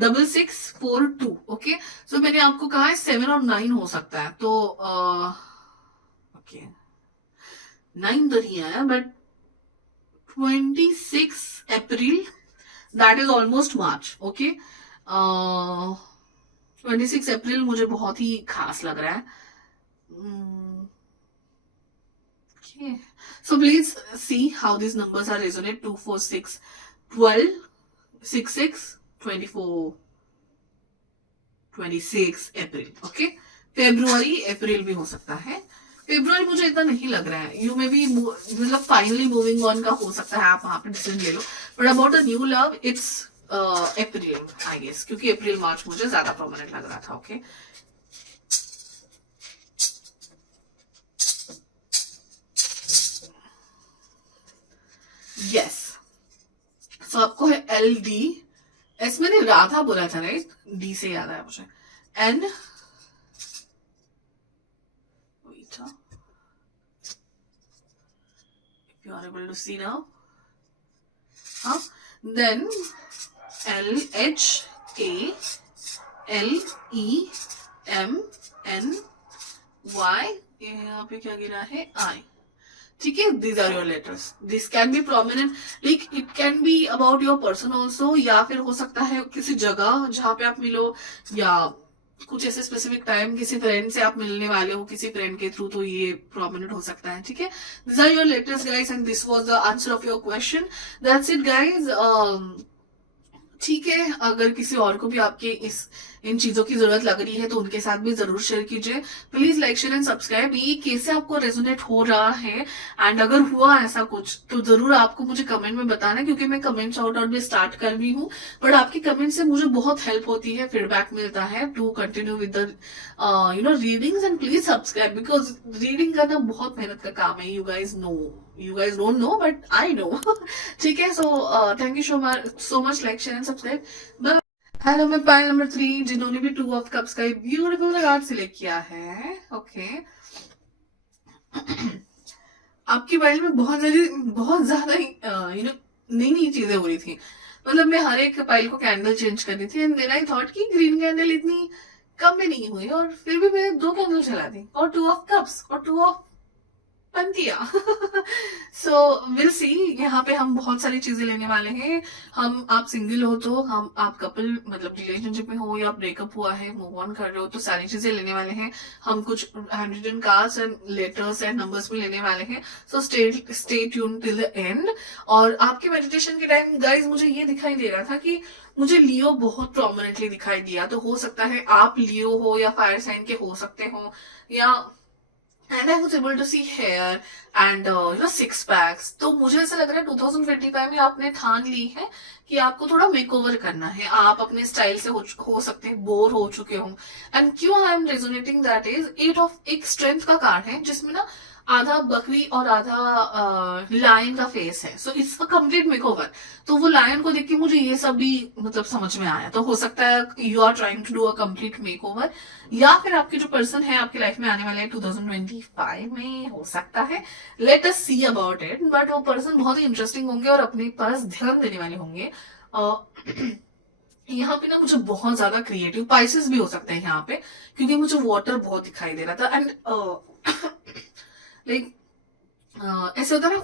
Double 6 4 2. Okay, so मैंने आपको कहा है 7 और 9 हो सकता है, तो ओके 9 तो नहीं आया, but 26 April, that is almost March. Okay, 26 अप्रैल मुझे बहुत ही खास लग रहा है. So please see how these numbers are resonate. 2 4 6 12 6 6 24 26 April. Okay, February, अप्रैल भी हो सकता है. फेब्रुआरी मुझे इतना नहीं लग रहा है. यू मे बी मतलब फाइनली मूविंग ऑन का हो सकता है, आप वहां पे डिसीजन ले लो. But about a new love, it's April I guess, क्योंकि अप्रैल मार्च मुझे ज्यादा प्रोमिनेंट लग रहा था. Okay, yes. सो आपको है LD. एस मैंने राधा बोला था, राइट? डी से याद आया मुझे. An, if you are able to see now, huh? Then LHALEMNY, यहाँ पे क्या गिरा है? I. ठीक है, these are your letters. This can be prominent, like it can be about your person also, या फिर हो सकता है किसी जगह जहां पे आप मिलो, या कुछ ऐसे स्पेसिफिक टाइम किसी फ्रेंड से आप मिलने वाले हो किसी फ्रेंड के थ्रू, तो ये प्रोमिनेंट हो सकता है, ठीक है। This are your letters guys and this was the answer of your question. That's it guys. ठीक है, अगर किसी और को भी आपके इन चीजों की जरूरत लग रही है तो उनके साथ भी जरूर शेयर कीजिए। Please like share and subscribe. ये कैसे आपको रेजोनेट हो रहा है एंड अगर हुआ ऐसा कुछ तो जरूर आपको मुझे कमेंट में बताना, क्योंकि मैं कमेंट शॉर्ट आउट भी स्टार्ट कर रही हूँ। बट आपकी कमेंट से मुझे बहुत हेल्प होती है, फीडबैक मिलता है to continue with the readings. And please subscribe because reading करना बहुत मेहनत का काम है। You guys don't know but I know. ठीक है, so thank you so much. Like share and subscribe. Hello, मैं पाइल नंबर 3 जिन्होंने भी 2 ऑफ कप्स का ब्यूटीफुल कार्ड सिलेक्ट किया है। ओके आपकी पाइल में बहुत ज्यादा नई नई चीजें हो रही थी। मतलब मैं हर एक पाइल को कैंडल चेंज कर रही थी एंड देन आई थॉट कि ग्रीन कैंडल इतनी कम में नहीं हुई और फिर भी मैंने 2 कैंडल चला दी और 2 ऑफ कप्स और 2 ऑफ पंतिया। So will see. यहाँ पे हम बहुत सारी चीजें लेने वाले हैं। हम आप सिंगल हो तो हम आप कपल मतलब रिलेशनशिप में हो या ब्रेकअप हुआ है मूव ऑन कर रहे हो तो सारी चीजें लेने वाले हैं हम। कुछ hand written cards and letters and numbers भी लेने वाले हैं। So stay tuned till the end. और आपके मेडिटेशन के टाइम गाइज मुझे ये दिखाई दे रहा था कि मुझे लियो बहुत प्रोमिनेंटली दिखाई दिया। तो हो सकता है आप लियो हो या फायर साइन के हो सकते हो, या and I was able to see hair and six packs. तो मुझे ऐसा लग रहा है 2025 में आपने ठान ली है कि आपको थोड़ा मेकओवर करना है। आप अपने स्टाइल से हो सकते हैं बोर हो चुके हो। एंड क्यों I am resonating that is एक स्ट्रेंथ का कार्ड है जिसमें ना आधा बकरी और आधा लायन का फेस है। So it's a complete makeover. तो वो लायन को देख के मुझे ये सब भी मतलब समझ में आया। तो हो सकता है you are trying to do a complete makeover, या फिर आपके जो पर्सन है आपकी लाइफ में आने वाले हैं 2025 में हो सकता है। Let us see about it. But वो पर्सन बहुत ही इंटरेस्टिंग होंगे और अपने पास ध्यान देने वाले होंगे। यहाँ पे ना मुझे बहुत ज्यादा क्रिएटिव पाइसेस भी हो सकते हैं यहाँ पे, क्योंकि मुझे वाटर बहुत दिखाई दे रहा था। एंड लाइक ऐसे होता है ना,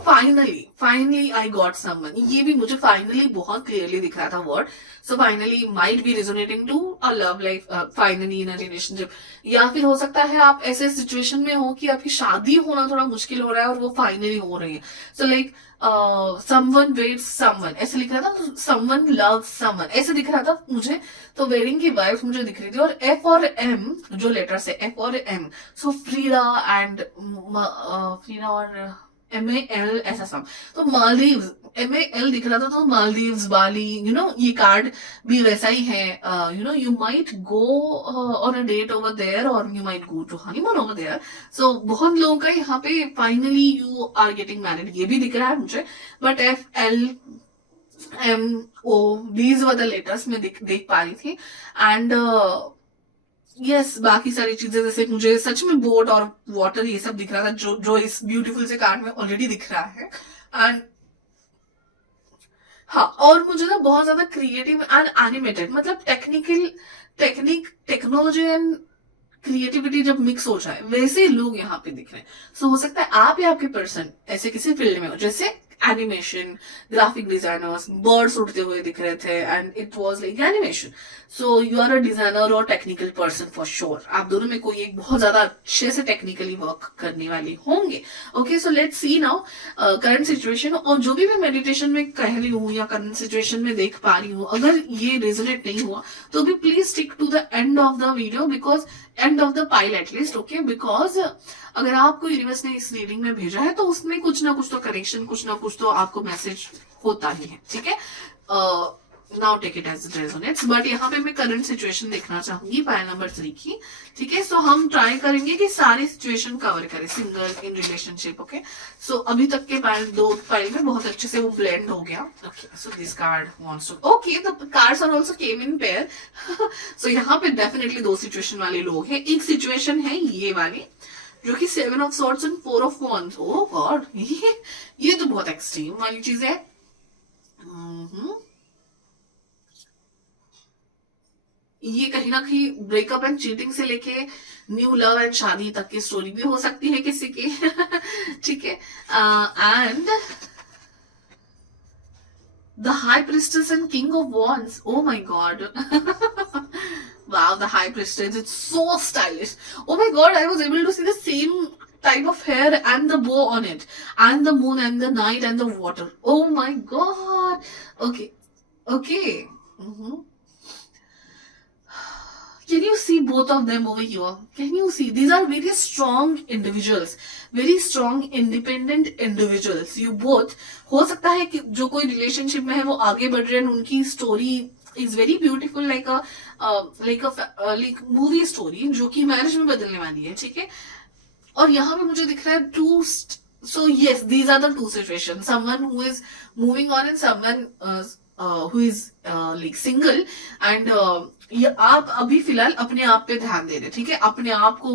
फाइनली आई गॉट समवन। ये भी मुझे फाइनली बहुत क्लियरली दिख रहा था word. So finally might be resonating to a love life, finally in a relationship. या फिर हो सकता है आप ऐसे सिचुएशन में हो कि आपकी शादी होना थोड़ा मुश्किल हो रहा है और वो फाइनली हो रही है। So like someone waits someone ऐसे लिख रहा था, समवन लव्स समवन ऐसे दिख रहा था मुझे। तो वेडिंग की वाइफ मुझे दिख रही थी। और एफ और एम जो लेटर्स है एफ और M, so Frida and Frida और MAL ऐसा सम। तो मालदीव्स MAL दिख रहा था तो मालदीव्स बाली ये कार्ड भी वैसा ही है। You might go on a date over there और you might go to honeymoon over there. So बहुत लोगों का यहाँ पे finally you are getting married ये भी दिख रहा है मुझे। But FLMO these were the letters में देख पा रही थी। एंड यस बाकी सारी चीजें जैसे मुझे सच में बोट और वाटर ये सब दिख रहा था जो इस ब्यूटीफुल से कार्ड में ऑलरेडी दिख रहा है। एंड हाँ, और मुझे ना बहुत ज्यादा क्रिएटिव एंड एनिमेटेड मतलब टेक्नोलॉजी एंड क्रिएटिविटी जब मिक्स हो जाए वैसे लोग यहाँ पे दिख रहे हैं। सो हो सकता है आप या आपके पर्सन ऐसे किसी फील्ड में हो, जैसे एनिमेशन, ग्राफिक डिजाइनर्स, बर्ड्स उड़ते हुए दिख रहे थे and it was like animation. So you are a designer और टेक्निकल पर्सन फॉर श्योर। आप दोनों में कोई एक बहुत ज्यादा अच्छे से टेक्निकली वर्क करने वाले होंगे। Okay, so let's see now current situation. और जो भी मैं मेडिटेशन में कह रही हूँ या करंट सिचुएशन में देख पा रही हूँ, अगर ये रेजोनेट नहीं हुआ तो भी please stick to the end of the video, because end of the pile at least. Okay, because अगर आपको यूनिवर्स ने इस रीडिंग में भेजा है तो उसमें कुछ ना कुछ तो कनेक्शन, कुछ ना कुछ तो आपको मैसेज होता ही है। ठीक है, now take it as resonates. But यहाँ पे मैं करंट सिचुएशन देखना चाहूंगी पाइल नंबर 3 की। ठीक है, सो हम ट्राई करेंगे कि सारी सिचुएशन कवर करें, single, in relationship. Okay, so अभी तक के दो पाइल में बहुत अच्छे से वो ब्लेंड हो गया। Okay, so this card wants to, okay the cards are also came in pair. So यहाँ पे डेफिनेटली 2 सिचुएशन वाले लोग हैं। एक सिचुएशन है ये वाली जो कि 7 of swords and 4 of wands। Oh God, ये तो बहुत एक्सट्रीम वाली चीज है। ये कहीं ना कहीं ब्रेकअप एंड चीटिंग से लेके न्यू लव एंड शादी तक की स्टोरी भी हो सकती है किसी की। ठीक है, and the high priestess and king of wands। O my God, Wow, the high priestess, it's so stylish. Oh my god, I was able to see the same type of hair and the bow on it, and the moon and the night and the water. Oh my god. Okay, okay. Mhm. Can you see both of them over here? Can you see? These are very strong individuals, very strong independent individuals. You both. हो सकता है कि जो कोई relationship में है वो आगे बढ़ रहे हैं, उनकी story is very beautiful, like movie story जो कि मैरिज में बदलने वाली है, ठीक है. और यहाँ पे मुझे दिख रहा है to. So yes, these are the two situations. Someone who is moving on and someone who is like single, and ये आप अभी फिलहाल अपने आप पे ध्यान दे रहे, ठीक है, अपने आप को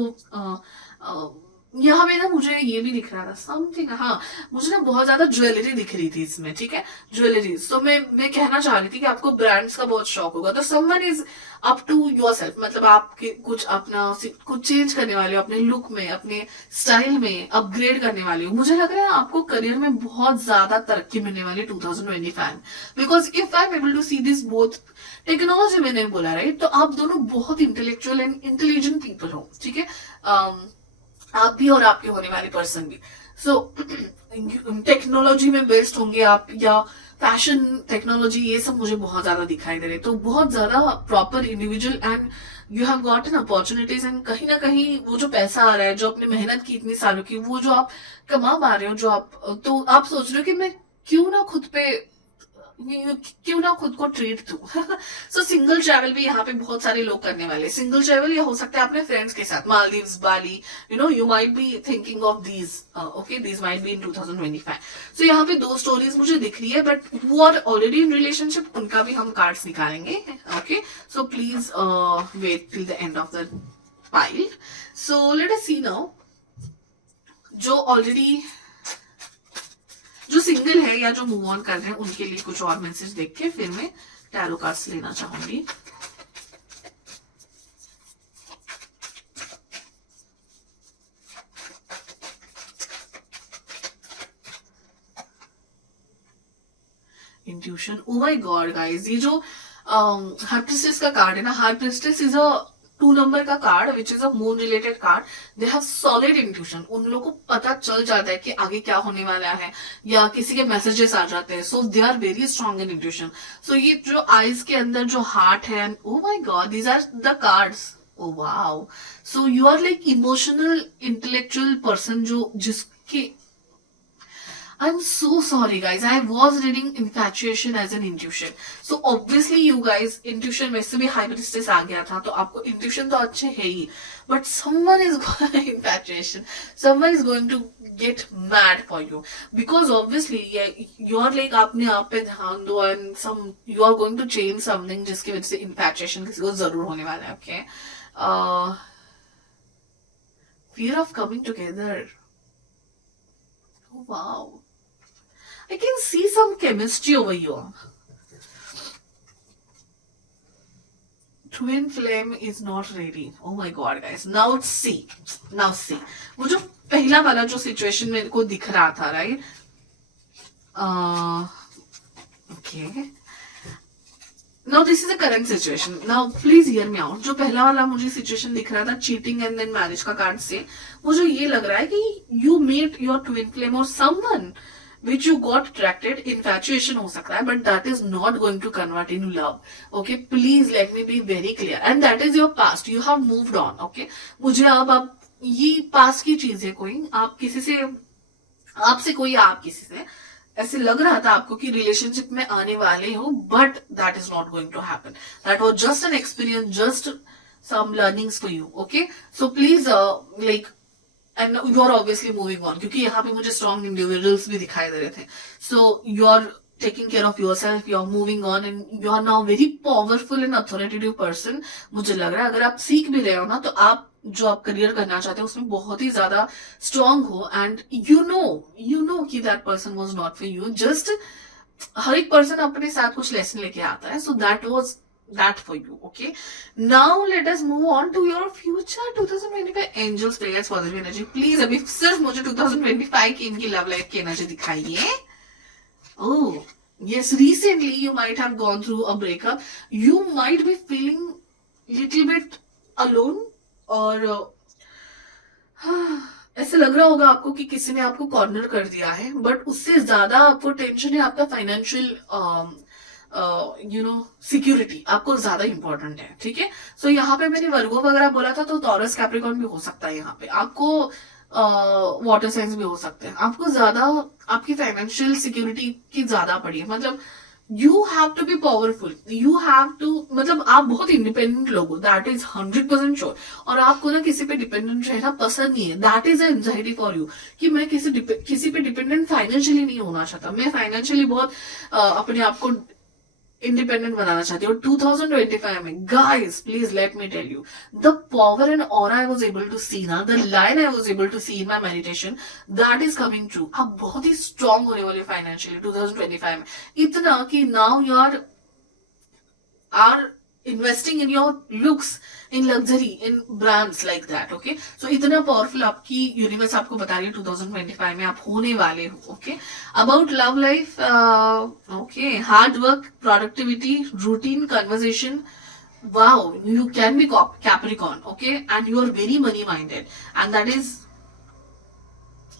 यहाँ पे ना मुझे ये भी दिख रहा था समथिंग. हाँ, मुझे ना बहुत ज्यादा ज्वेलरी दिख रही थी इसमें, ठीक है, ज्वेलरीज. तो मैं कहना चाह रही थी कि आपको ब्रांड्स का बहुत शौक होगा. तो someone is up to your self, मतलब आपके कुछ अपना कुछ चेंज करने वाले हो अपने लुक में, अपने स्टाइल में अपग्रेड करने वाले हो. मुझे लग रहा है आपको करियर में बहुत ज्यादा तरक्की मिलने वाली 2025, because if I am able to see this both. Technology मैंने बोला राइट, तो आप दोनों बहुत इंटेलेक्चुअल एंड इंटेलिजेंट पीपल हो, ठीक है, आप भी और आपके होने वाले पर्सन भी. सो टेक्नोलॉजी में बेस्ट होंगे आप, या फैशन टेक्नोलॉजी, ये सब मुझे बहुत ज्यादा दिखाई दे रहे. तो बहुत ज्यादा proper individual, and you have got an opportunities. And कहीं ना कहीं वो जो पैसा आ रहा है, जो अपनी मेहनत की इतनी सालों की, वो जो आप कमा पा रहे हो, जो आप, तो आप सोच रहे हो कि मैं क्यों ना खुद को ट्रीट दूं. सो सिंगल ट्रैवल भी यहाँ पे बहुत सारे लोग करने वाले. सिंगल ट्रैवल या हो सकता है अपने फ्रेंड्स के साथ, Maldives, Bali, you might be thinking of these. Okay, these might be in 2025. So यहाँ पे दो स्टोरीज मुझे दिख रही है, but who are already in relationship, उनका भी हम कार्ड्स निकालेंगे. Okay, so please wait till the end of the pile. So let us see now, जो सिंगल है या जो मूव ऑन कर रहे हैं, उनके लिए कुछ और मैसेज देख के फिर मैं टैरो कार्ड्स लेना चाहूंगी. Intuition. Oh my god guys, ये जो हार्ट प्रिस्टेस का कार्ड है ना, heart priestess is a 2 number का card which is a moon related card. They have solid intuition. उन लोगों को पता चल जाता है कि आगे क्या होने वाला है, या किसी के मैसेजेस आ जाते हैं. So they are very strong in intuition. So ये जो आईज के अंदर जो हार्ट है, oh my god, these are the cards. Oh wow. So you are like emotional intellectual person, जिसके I'm so sorry guys, I was reading infatuation as an intuition. So obviously you guys, intuition वैसे भी high priestess आ गया था, तो आपको intuition तो अच्छे है ही, but someone is going infatuation, someone is going to get mad for you, because obviously you are like आपने आप पे ध्यान दो, and you are going to change something जिसकी वजह से infatuation किसी को जरूर होने वाला है. Okay, fear of coming together. Oh wow, I can see some chemistry over here. Twin flame is not ready. Oh my god guys, now see. वो जो पहला वाला जो सिचुएशन मेरे को दिख रहा था, right, okay, now this is the current situation. Now please hear me out. जो पहला वाला मुझे सिचुएशन दिख रहा था, चीटिंग एंड देन मैरिज का कार्ड से, मुझे ये लग रहा है कि you meet your twin flame or someone which you got attracted. Infatuation हो सकता है, but that is not going to convert in love. Okay, please let me be very clear. And that is your past. You have moved on. Okay, मुझे अब ये past की चीज है. कोई आप किसी से, आपसे कोई आप किसी से ऐसे लग रहा था आपको कि रिलेशनशिप में आने वाले हो, but that is not going to happen. That was just an experience, just some learnings for you. Okay, so please like, and you are obviously moving on, क्योंकि यहाँ पे मुझे स्ट्रॉन्ग इंडिविजुअल्स भी दिखाई दे रहे थे. So you are taking care of yourself, you are moving on, and you are now very powerful and authoritative person. मुझे लग रहा है अगर आप सीख भी रहे हो ना, तो आप जो आप करियर करना चाहते हैं उसमें बहुत ही ज्यादा स्ट्रांग हो, एंड यू नो कि that person was not for you. Just हर एक पर्सन अपने साथ कुछ लेसन लेके आता है. So that was that for you. Okay, now let us move on to your future 2025 angels, prayers, positive energy. Please अभी सिर्फ मुझे 2025 की इनकी लव लाइफ की एनर्जी दिखाइए. Oh yes, recently you might have gone through a breakup. You might be feeling little bit alone, और ऐसे लग रहा होगा आपको कि किसी ने आपको कॉर्नर कर दिया है, बट उससे ज्यादा आपको टेंशन है आपका फाइनेंशियल सिक्योरिटी आपको ज्यादा इंपॉर्टेंट है, ठीक है। सो यहाँ पे मैंने वर्गो वगैरह बोला था, तो टॉरस कैप्रिकॉर्न भी हो सकता है यहाँ पे, आपको वाटर साइंस भी हो सकते हैं, आपको ज्यादा आपकी फाइनेंशियल सिक्योरिटी की ज्यादा पड़ी है, मतलब you have to be powerful, you have to, मतलब आप बहुत इंडिपेंडेंट लोग हो, दैट इज 100% श्योर। और आपको ना किसी पे डिपेंडेंट रहना पसंद नहीं है, that is anxiety for you, कि मैं किसी पे डिपेंडेंट फाइनेंशियली नहीं होना चाहता, मैं फाइनेंशियली बहुत अपने आप को इंडिपेंडेंट बनाना चाहती हूँ। 2025 में guys please let me tell you, the power and aura I was able to see ना, the line I was able to see in my meditation, that is coming true. आप बहुत ही स्ट्रांग होने वाले financially 2025 में, इतना कि now you are investing in your looks, in luxury, in brands like that, okay? So इतना powerful आपकी universe आपको बता रही है 2025 में आप होने वाले हो, okay? About love life, okay, hard work, productivity, routine, conversation, wow, you can be Capricorn, okay? And you are very money minded, and that is,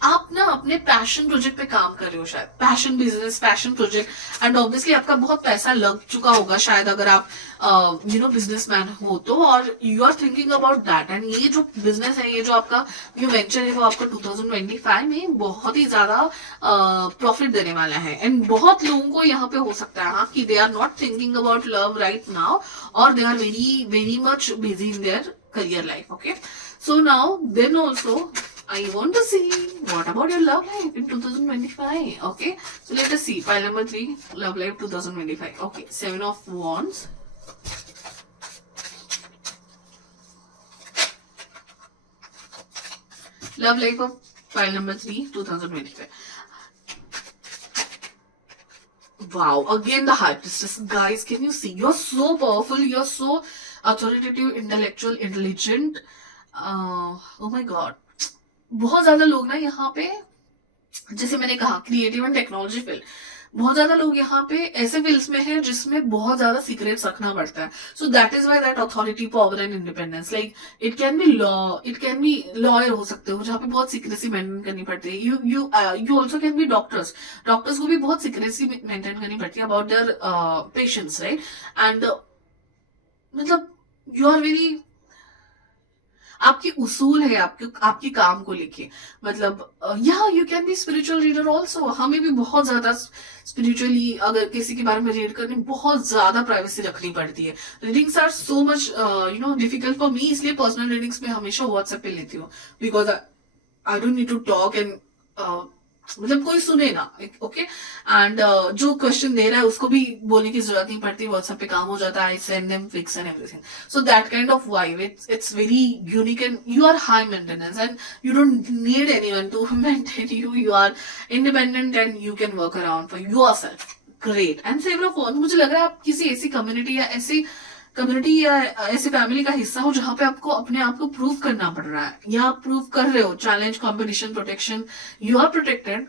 आप ना अपने पैशन प्रोजेक्ट पे काम कर रहे हो, शायद passion business, passion project, and obviously आपका बहुत पैसा लग चुका होगा शायद, अगर आप बिजनेसमैन हो तो, और you are thinking about that, and ये जो बिजनेस है, ये जो आपका न्यू वेंचर है, वो आपको 2025 में बहुत ही ज्यादा प्रॉफिट देने वाला है। एंड बहुत लोगों को यहाँ पे हो सकता है हाँ कि they are not thinking about love right now, और they are very very much busy in their career life, okay? So now then also I want to see what about your love life in 2025, okay? So let us see file number 3, love life 2025, okay? 7 of wands, love life of file number 3 2025. Wow, again the high priestess, guys, can you see, you're so powerful, you're so authoritative, intellectual, intelligent, oh my god, बहुत ज्यादा लोग ना यहाँ पे, जैसे मैंने कहा creative and technology field, बहुत ज्यादा लोग यहाँ पे ऐसे फील्ड्स में हैं जिसमें बहुत ज्यादा सीक्रेट्स रखना पड़ता है। So that is why that authority, power and independence, like it can be law, it can be lawyer हो सकते हो जहाँ पे बहुत सीक्रेसी मेंटेन करनी पड़ती है। You also can be doctors, doctors को भी बहुत सीक्रेसी मेंटेन करनी पड़ती है about their patients, right? And मतलब यू आर वेरी, आपकी उसूल है आपकी काम को लेके, मतलब you can B spiritual reader also, हमें भी बहुत ज्यादा स्पिरिचुअली अगर किसी के बारे में रीड करने बहुत ज्यादा प्राइवेसी रखनी पड़ती है। Readings are so much difficult for me, इसलिए पर्सनल रीडिंग्स में हमेशा व्हाट्सएप पे लेती हूँ, because I don't need to talk and मतलब कोई सुने ना, ओके? एंड जो क्वेश्चन दे रहा है उसको भी बोलने की जरूरत नहीं पड़ती, व्हाट्सएप पे काम हो जाता है, I send them fix and everything. So that kind of vibe, it's very unique and you are high maintenance and you don't need anyone to maintain you, you are independent and you can work around for yourself, great. And seven of वन, मुझे लग रहा है आप किसी ऐसी community या ऐसी फैमिली का हिस्सा हो जहां पे आपको अपने आप को प्रूव करना पड़ रहा है, या आप प्रूव कर रहे हो, challenge, competition, protection, you are protected,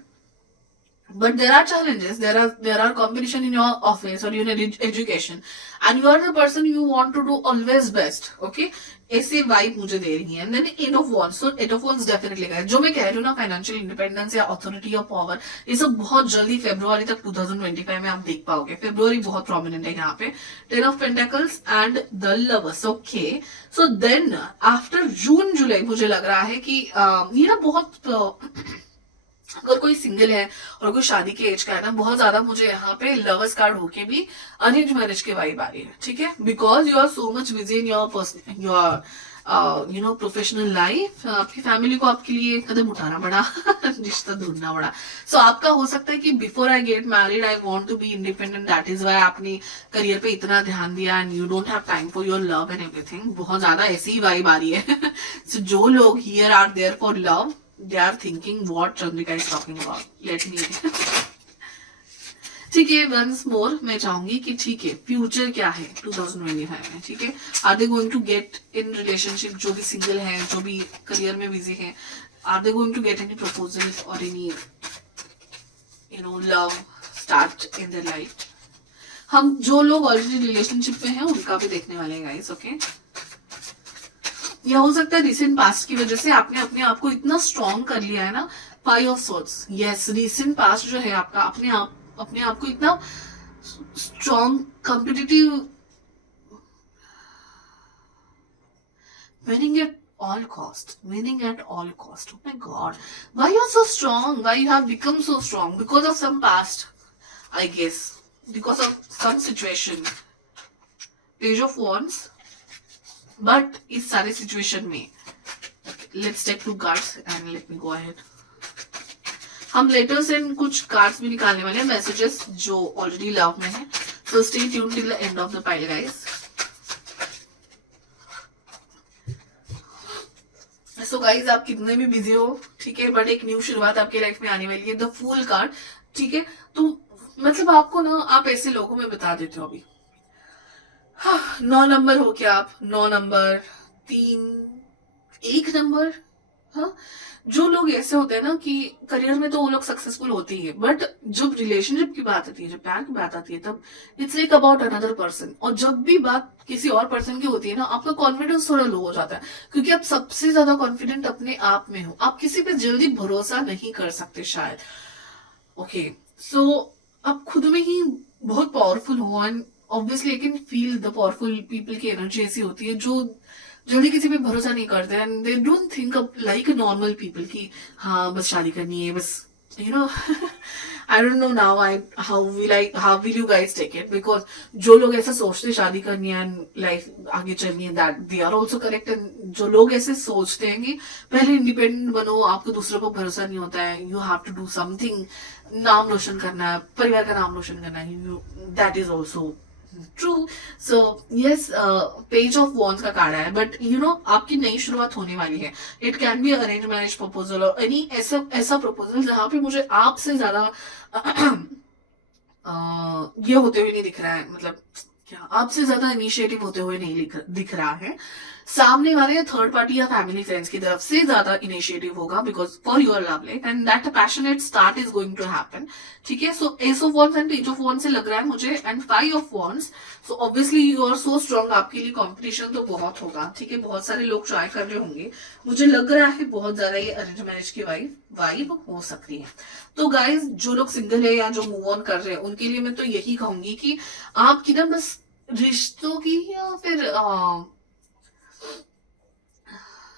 but there are challenges, there are competition in your office or in education, and you are the person you want to do always best, okay? ऐसे vibe मुझे दे रही है। And then 8 of wands, so 8 of wands definitely guys, जो मैं कह रही हूँ ना फाइनेंशियल इंडिपेंडेंस या अथॉरिटी या पावर, ये सब बहुत जल्दी फरवरी तक 2025 में आप देख पाओगे। फरवरी बहुत प्रोमिनेंट है यहाँ पे, 10 of pentacles and the lovers, okay? So then after June July मुझे लग रहा है कि ये ना बहुत अगर कोई सिंगल है और कोई शादी के एज का है ना, बहुत ज्यादा मुझे यहाँ पे लवर्स कार्ड होके भी अरेंज मैरिज की वाइब आ रही है, ठीक है? Because you are so much busy in your professional life, आपकी फैमिली को आपके लिए कदम उठाना पड़ा रिश्ता ढूंढना पड़ा। सो आपका हो सकता है कि before I get married I want to be independent, that is why आपने करियर पे इतना ध्यान दिया and you don't have time for your love and everything. बहुत ज्यादा ऐसी ही वाइब आ रही है। सो जो लोग here are there for love, they are thinking what Chandrika is talking about. Let me ठीक है, once more मैं चाहूंगी कि ठीक है फ्यूचर क्या है 2025 में, ठीक है? Are they going to get in relationship, जो भी सिंगल हैं, जो भी करियर में बिजी हैं, are they going to get any proposal और any love start in their life? हम जो लोग ऑलरेडी रिलेशनशिप में हैं उनका भी देखने वाले हैं गाइस, ओके? या हो सकता है रिसेंट पास्ट की वजह से आपने अपने आप को इतना स्ट्रॉन्ग कर लिया है ना। 5 of swords, yes, recent past जो है आपका अपने आप को इतना strong competitive, winning at all cost, winning at all cost. Oh my god, why you're so strong, why you have become so strong? Because of some past, I guess, because of some situation. Page of wands, but इस सारे situation में let's take 2 cards and let me go ahead. हम letters and कुछ cards भी निकालने वाले हैं, messages जो ऑलरेडी लव में है. So stay tuned till the end of the pile, guys. So guys, आप कितने भी बिजी हो, ठीक है, बट एक न्यू शुरुआत आपके लाइफ में आने वाली है. द फूल कार्ड, ठीक है. तो मतलब आपको ना, आप ऐसे लोगों में बता देते हो अभी. हाँ, 9 नंबर हो क्या आप, 9 नंबर, 3, 1 नंबर. हाँ, जो लोग ऐसे होते हैं ना कि करियर में तो वो लोग सक्सेसफुल होते ही है, बट जब रिलेशनशिप की बात आती है, जब प्यार की बात आती है, तब it's like about another person. और जब भी बात किसी और पर्सन की होती है ना, आपका कॉन्फिडेंस थोड़ा लो हो जाता है, क्योंकि आप सबसे ज्यादा कॉन्फिडेंट अपने आप में हो. आप किसी पे जल्दी भरोसा नहीं कर सकते शायद. ओके, सो आप खुद में ही बहुत पावरफुल हो. And obviously I can feel the powerful people की एनर्जी ऐसी होती है जो जल्दी किसी पे भरोसा नहीं करते. And they don't think like normal people की हाँ बस शादी करनी है, बस you know. I don't know now how will you guys take it, because जो लोग ऐसा सोचते शादी करनी है एंड लाइफ आगे चलनी है, that they are also correct. एंड जो लोग ऐसे सोचते हैं कि पहले इंडिपेंडेंट बनो, आपको दूसरों पर भरोसा नहीं होता है, you have to do something, नाम रोशन करना है, परिवार का नाम रोशन करना है, that is also true. So yes, page of wands का कार्ड है, बट यू नो आपकी नई शुरुआत होने वाली है. It can be arrange marriage proposal और एनी ऐसा प्रपोजल जहां पे मुझे आपसे ज्यादा ये होते हुए नहीं दिख रहा है. मतलब क्या, आपसे ज्यादा इनिशिएटिव होते हुए नहीं दिख रहा है. सामने वाले थर्ड पार्टी या फैमिली फ्रेंड्स की तरफ से ज्यादा इनिशिएटिव होगा, because for your love life, and that passionate start is going to happen. ठीक है. So ace of wands and page of wands से लग रहा है मुझे, and 5 of wands. So obviously you are so strong, आपके लिए कॉम्पिटिशन तो बहुत होगा. ठीक है, बहुत सारे लोग ट्राई कर रहे होंगे. मुझे लग रहा है बहुत ज्यादा ये अरेंज मैरिज की वाइब हो सकती है. तो गाइज, जो लोग सिंगल है या जो मूव ऑन कर रहे हैं, उनके लिए मैं तो यही कहूंगी कि आपकी ना बस रिश्तों की या फिर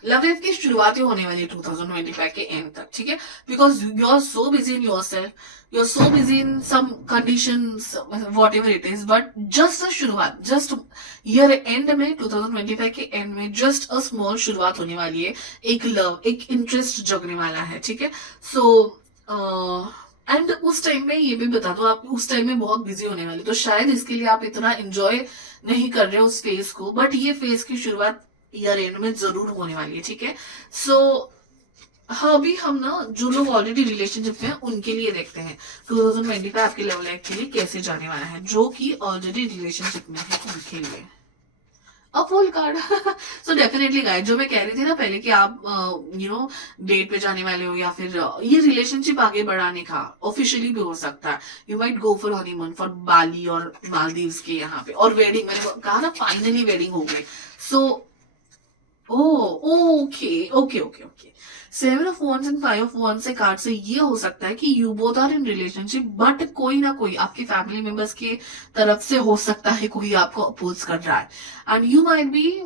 लव लाइफ की शुरुआत होने वाली है 2025 के एंड तक. ठीक है, because you are so busy in yourself, you are so busy in some conditions, whatever it is, but just a शुरुआत, जस्ट ईयर एंड में 2025 के एंड में जस्ट अ स्मॉल शुरुआत होने वाली है. एक लव, एक इंटरेस्ट जगने वाला है. ठीक है. सो एंड उस टाइम में ये भी बता दो, आप उस टाइम में बहुत बिजी होने वाले, तो शायद इसके लिए आप इतना एंजॉय नहीं कर रहे हो उस फेज को, बट ये फेज की शुरुआत ईयर एंड में जरूर होने वाली है. ठीक है. सो हाँ, अभी हम ना जो लोग ऑलरेडी रिलेशनशिप में हैं उनके लिए देखते हैं 2025 आपके लव लाइफ के लिए कैसे जाने वाला है. जो कि ऑलरेडी रिलेशनशिप में है उनके लिए a full card. So definitely guys, जो मैं कह रही थी ना पहले कि आप यू नो डेट पे जाने वाले हो, या फिर ये रिलेशनशिप आगे बढ़ाने का ऑफिशियली भी हो सकता है. You might go for honeymoon for Bali और मालदीव्स के यहाँ पे, और वेडिंग, मैंने कहा ना फाइनली वेडिंग हो गई. So okay okay okay okay. 7 of wands and 5 of wands से कार्ड से ये हो सकता है कि you both are in relationship, but कोई ना कोई आपके फैमिली मेंबर्स के तरफ से हो सकता है कोई आपको अपोज कर रहा है, and you might B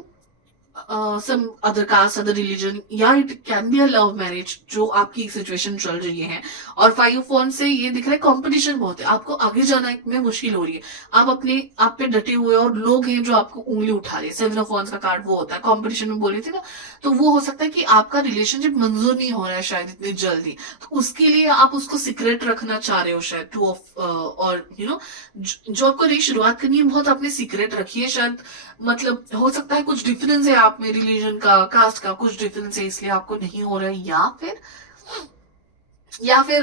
some other caste, other religion, या it can be a love marriage जो आपकी सिचुएशन चल रही है. और 5 ऑफ वॉन्ड्स से ये दिख रहा है कंपटीशन बहुत है, आपको आगे जाना में मुश्किल हो रही है, आप पे डटे हुए और लोग हैं जो आपको उंगली उठा रहे हैं. 7 ऑफ वॉन्ड्स का कार्ड वो होता है, कंपटीशन में बोली थी ना, तो वो हो सकता है कि आपका रिलेशनशिप मंजूर नहीं हो रहा है शायद इतनी जल्दी, तो उसके लिए आप उसको सीक्रेट रखना चाह रहे हो शायद. 2 ऑफ और यू नो जो आपको नई शुरुआत करनी है बहुत आपने सीक्रेट रखी है शायद. मतलब हो सकता है कुछ डिफरेंस है आप में, रिलीजन का, कास्ट का कुछ डिफरेंस है, इसलिए आपको नहीं हो रहा है. या फिर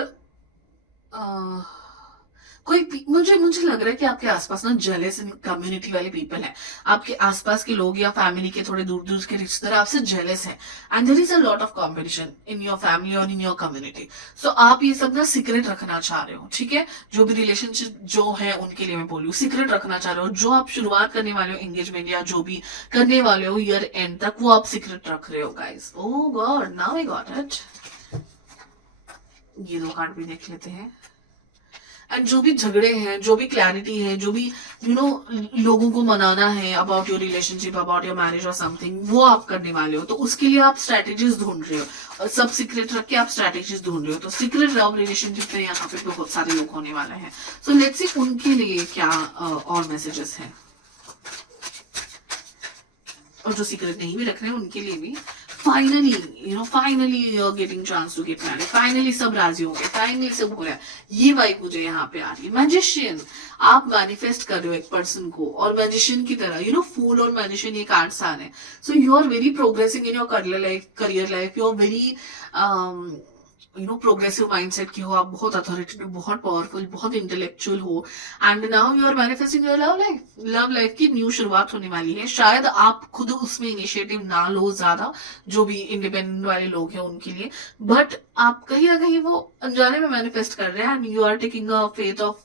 मुझे मुझे लग रहा है कि आपके आसपास ना जेलस कम्युनिटी वाले पीपल हैं, आपके आसपास के लोग या फैमिली के थोड़े दूर दूर के रिश्तेदार आपसे जेलस हैं, and there is a lot of competition in your family और इन योर कम्युनिटी। सो आप ये सब ना सीक्रेट रखना चाह रहे हो, ठीक है, जो भी रिलेशनशिप जो है उनके लिए मैं बोलूँ सीक्रेट रखना चाह रहे हो, जो आप शुरुआत करने वाले हो एंगेजमेंट या जो भी करने वाले हो ईयर एंड तक, वो आप सीक्रेट रख रहे हो guys. Oh God, now I got it. ये दो कार्ड भी देख लेते हैं। एंड जो भी झगड़े हैं, जो भी क्लैरिटी है, जो भी लोगों को मनाना है about your relationship, about your marriage और समथिंग, वो आप करने वाले हो। तो उसके लिए आप स्ट्रैटेजीज ढूंढ रहे हो, और सब सीक्रेट रख के आप स्ट्रैटेजीज ढूंढ रहे हो। तो सीक्रेट लव रिलेशनशिप में यहाँ पे बहुत सारे लोग होने वाले हैं। सो लेट्स सी उनके लिए क्या और मैसेजेस हैं, और जो सीक्रेट नहीं भी रख रहे हैं उनके लिए भी। Finally you are getting chance to get married, finally सब राजी हो गए, फाइनली सब हो रहा है। ये वाइब मुझे यहाँ पे आ रही है। मैजिशियन, आप मैनिफेस्ट कर रहे हो एक पर्सन को, और मैजिशियन की तरह फूल और मैजिशियन ये कार्ड्स आ रहे हैं। So you are very progressing in your career life, you are very progressive mindset की हो आप, बहुत अथॉरिटेटिव, बहुत पावरफुल, बहुत इंटेलेक्चुअल हो, and now you are manifesting your love life की न्यू शुरुआत होने वाली है। शायद आप खुद उसमें इनिशिएटिव ना लो ज्यादा, जो भी इंडिपेंडेंट वाले लोग हैं उनके लिए, बट आप कहीं ना कहीं वो अनजाने में मैनिफेस्ट कर रहे हैं, and you are taking a faith of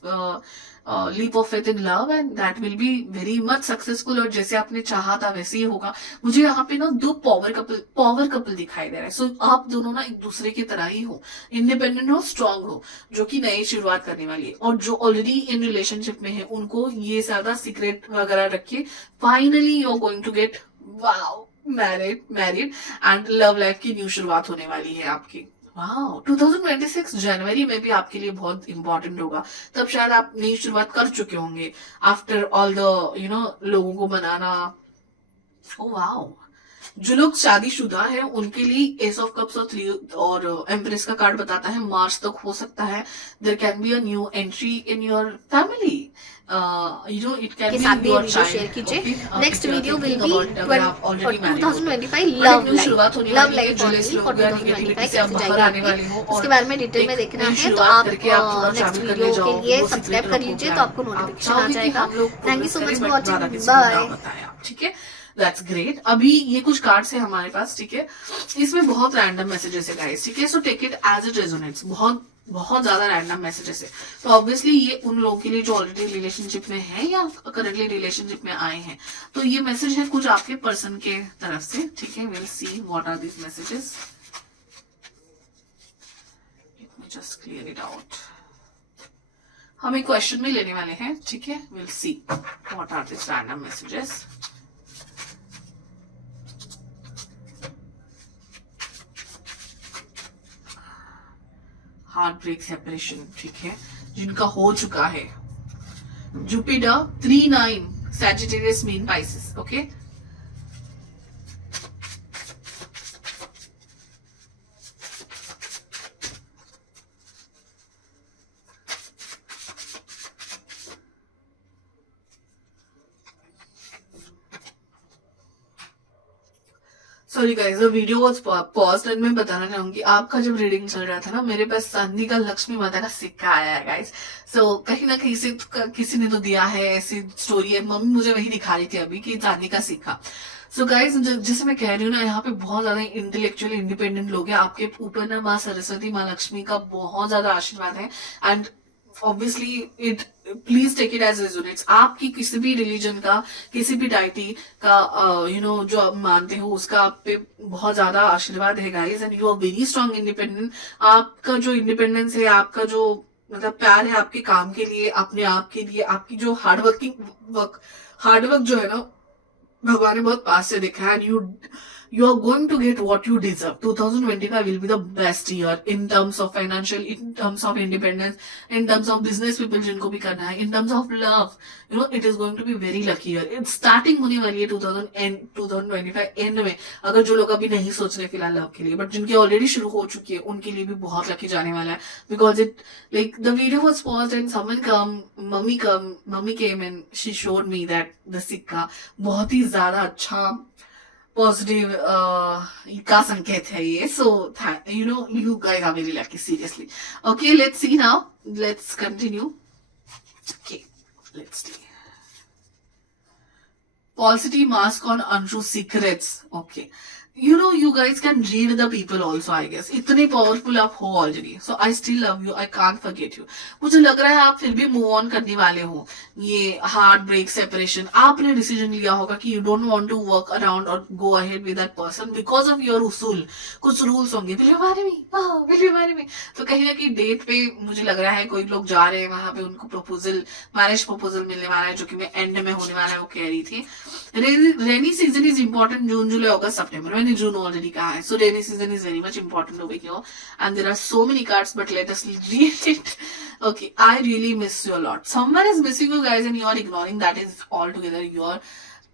leap of faith in love, and that will be very much successful. और जैसे आपने चाहा था वैसे ही होगा। मुझे यहाँ पे ना दो पावर कपल दिखाई दे रहा है। सो आप दोनों ना एक दूसरे की तरह ही हो, इंडिपेंडेंट हो, स्ट्रांग हो, जो कि नई शुरुआत करने वाली है। और जो ऑलरेडी इन रिलेशनशिप में है उनको ये ज्यादा सीक्रेट वगैरह रखिए। Finally you are going to get married and love life की न्यू शुरुआत होने वाली है आपकी। वाह, 2026 जनवरी में भी आपके लिए बहुत इंपॉर्टेंट होगा। तब शायद आप नई शुरुआत कर चुके होंगे आफ्टर ऑल द लोगों को बनाना। ओ वाह, जो लोग शादीशुदा है उनके लिए एस ऑफ कप्स और 3 और एम्प्रेस का कार्ड बताता है मार्च तक हो सकता है there can be a new entry in your family. It can be your child. Share कीजिए। Next video will be 2025 love life उसके बारे में डिटेल में देखना है तो आप नेक्स्ट वीडियो के लिए सब्सक्राइब कर लीजिए, तो आपको नोटिफिकेशन आ जाएगा। Thank you so much for watching, bye. ठीक है, दैट्स ग्रेट। अभी ये कुछ कार्ड्स है हमारे पास, ठीक है, इसमें बहुत रैंडम मैसेजेस है गाइस, ठीक है, so take it as it resonates. बहुत ज्यादा रैंडम मैसेजेस है, तो ऑब्वियसली ये उन लोगों के लिए जो ऑलरेडी रिलेशनशिप में है या करंटली रिलेशनशिप में आए हैं। तो ये मैसेज है कुछ आपके पर्सन के तरफ से, ठीक है। Will see what are this messages, let me just clear it out. हम एक क्वेश्चन में लेने वाले हैं, ठीक है। Will see what are this random messages. Heartbreak separation, ठीक है, जिनका हो चुका है। जुपिटर 3-9 सैजिटेरियस मीन Pisces, okay. Sorry guys, the video was paused and मैं बताना चाहूंगी आपका जब रीडिंग चल रहा था ना, मेरे पास चांदी का लक्ष्मी माता का सिक्का आया है गाइस। सो कहीं ना कहीं से किसी ने तो दिया है, ऐसी स्टोरी है। मम्मी मुझे वही दिखा रही थी अभी कि चांदी का सिक्का। सो गाइस, जैसे मैं कह रही हूँ ना, यहाँ पे बहुत ज्यादा इंटेलेक्चुअल इंडिपेंडेंट लोग हैं। आपके ऊपर ना माँ सरस्वती, माँ लक्ष्मी का बहुत ज्यादा आशीर्वाद है, and obviously it please take it as resonates. आपकी किसी भी रिलीजन का, किसी भी डाइटी का जो आप मानते हो उसका आप पे बहुत ज्यादा आशीर्वाद है guys, and you are very strong independent. आपका जो इंडिपेंडेंस है, आपका जो मतलब प्यार है आपके काम के लिए, अपने आप के लिए, आपकी जो हार्डवर्क जो है ना, भगवान ने बहुत पास से देखा है, and you are going to get what you deserve. 2025 will be the best year in terms of financial, in terms of independence, in terms of business people जिनको भी करना है, in terms of love, it is going to be very lucky year. It's starting होने वाली है 2025 end में, अगर जो लोग अभी नहीं सोच रहे फिलहाल लव के लिए, बट जिनकी ऑलरेडी शुरू हो चुकी है उनके लिए भी बहुत लकी जाने वाला है। Because it like the video was paused and someone mummy came and she showed me that the सिक्का बहुत ही ज्यादा अच्छा पॉजिटिव का संकेत है ये। So you guys are very lucky, seriously. Okay, let's see now, let's continue. Okay, let's see. Falsity mask on untrue secrets. Okay. You guys can read the people also, I guess. इतने powerful आप हो already. So I still love you. I can't forget you. मुझे लग रहा है आप फिर भी move on करने वाले हो. ये heartbreak, separation. आपने decision लिया होगा कि you don't want to work around or go ahead with that person because of your usul. कुछ rules होंगे. Will you marry me? Oh, will you marry me? तो कहीं ना कहीं डेट पे मुझे लग रहा है कोई लोग जा रहे हैं वहां पे, उनको प्रपोजल, मैरिज प्रपोजल मिलने वाला है, जो कि मैं एंड में होने वाला है, वो कह रही थी. Rainy season is important. जून जुलाई अगस्त सितंबर, मैंने जून ऑलरेडी कहा है. So rainy season is very much important over here and there are so many cards but let us read it. Okay, I really miss you a lot. Someone is missing you guys and you are ignoring that is altogether your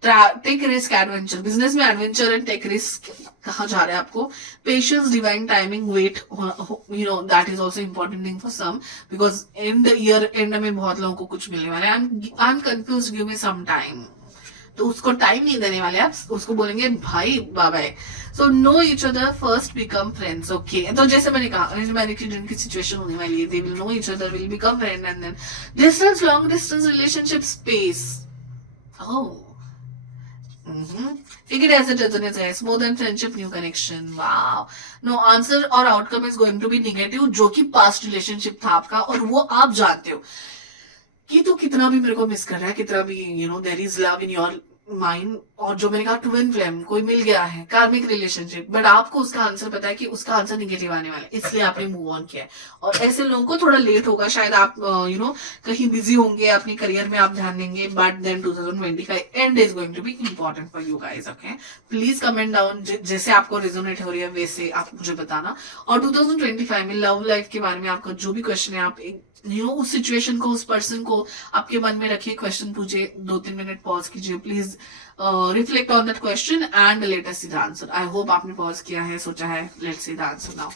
take risk adventure. Business में adventure and take risk कहा जा रहा है आपको. Patience, divine timing, wait, that is also important thing for some because in the year end में बहुत लोगों को कुछ मिलने वाला है. I am confuse, give me some time. तो उसको टाइम नहीं देने वाले आप, उसको बोलेंगे भाई bye bye. So know each other first, become friends. Okay, तो जैसे मैंने कहा जिनकी सिचुएशन होने वाली है, they will know each other, will become friend and then distance, long distance relationship, space. Oh, take it as it resonates, guys. More than friendship, new connection. Wow. No answer or outcome is going to be negative, जो कि past relationship था आपका, और वो आप जानते हो कि तू कितना भी मेरे को मिस कर रहा है, कितना भी there is love in your mind. और जो मैंने कहा ट्विन फ्लेम, कोई मिल गया है, कार्मिक रिलेशनशिप, बट आपको उसका आंसर पता है कि उसका आंसर निगेटिव आने वाला है, इसलिए आपने मूव ऑन किया है. और ऐसे लोगों को थोड़ा लेट होगा शायद, आप कहीं बिजी होंगे, अपने करियर में आप ध्यान देंगे, but then 2025 end is going to be important for you guys. Okay, please comment down जैसे आपको रिजोनेट हो रही है वैसे आप मुझे बताना. और 2025 में लव लाइफ के बारे में आपका जो भी क्वेश्चन है, आप उस सिचुएशन को, उस पर्सन को आपके मन में रखिए, क्वेश्चन पूछिए, 2-3 मिनट पॉज कीजिए please, reflect on that question and let us see the answer. I hope आपने पॉज किया है, सोचा है. Let's see the answer now.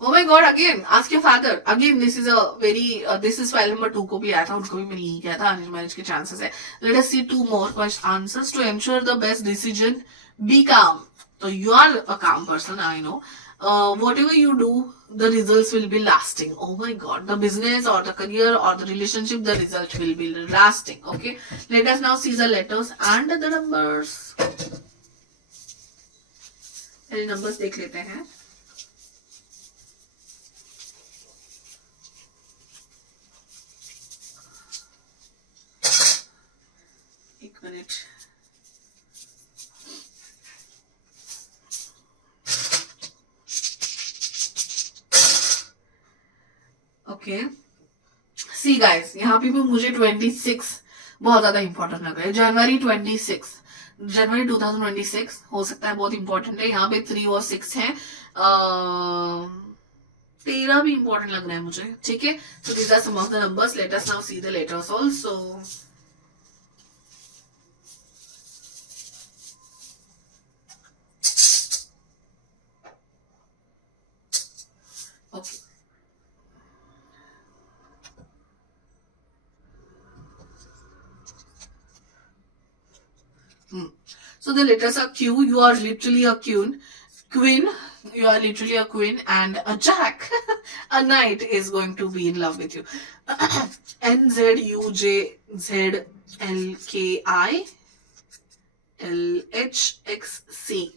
Oh my God, again, ask your father. Again, this is a very, this is file number 2 को भी आया था, उनको भी मैंने यही किया था, अरेंज मैरिज के चांसेस है. Let us see 2 more answers to ensure the best decision. Be calm. So you are a calm person, I know. Whatever you do, the results will be lasting. Oh my God, the business or the career or the relationship, the result will be lasting. Okay, let us now see the letters and the numbers. पहले numbers देख लेते हैं. एक minute. Okay, see guys, यहाँ पे भी मुझे 26 बहुत ज्यादा इंपॉर्टेंट लग रहा है. जनवरी 2026 हो सकता है बहुत इंपॉर्टेंट है. यहाँ पे 3 और 6 है. 13 भी इंपॉर्टेंट लग रहा है मुझे. ठीक है, so these are some of the numbers. Let us now see the letters also. Okay, so the letters are Q. You are literally a queen. You are literally a queen, and a jack. A knight is going to be in love with you. N Z U J Z L K I L H X C.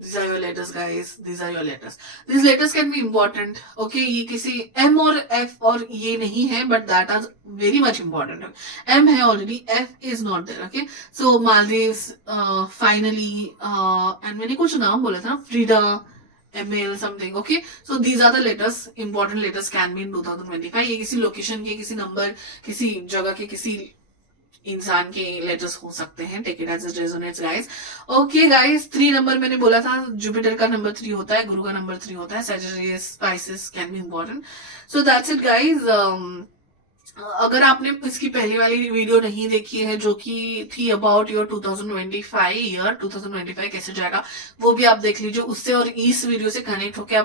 These are your letters, guys. These are your letters. These letters can be important. Okay, ये किसी M और F और ये नहीं है, but that are very much important. M है already, F is not there. Okay, so Maldives, finally, and मैंने कुछ नाम बोला था, Frida, ML something. Okay, so these are the letters. Important letters can be in 2025. ये किसी location के, किसी नंबर, किसी जगह के, किसी इंसान के लेटर्स हो सकते हैं. Take it as it resonates guys. Okay guys, 3 number मैंने बोला था, जुपिटर का नंबर 3 होता है, गुरु का नंबर 3 होता है, Sagittarius, spices can be important. So that's it guys. अगर आपने इसकी पहली वाली वीडियो नहीं देखी है जो कि थी अबाउट योर 2025 ईयर, 2025 कैसे जाएगा, वो भी आप देख लीजिए। उससे और इस वीडियो से कनेक्ट होकर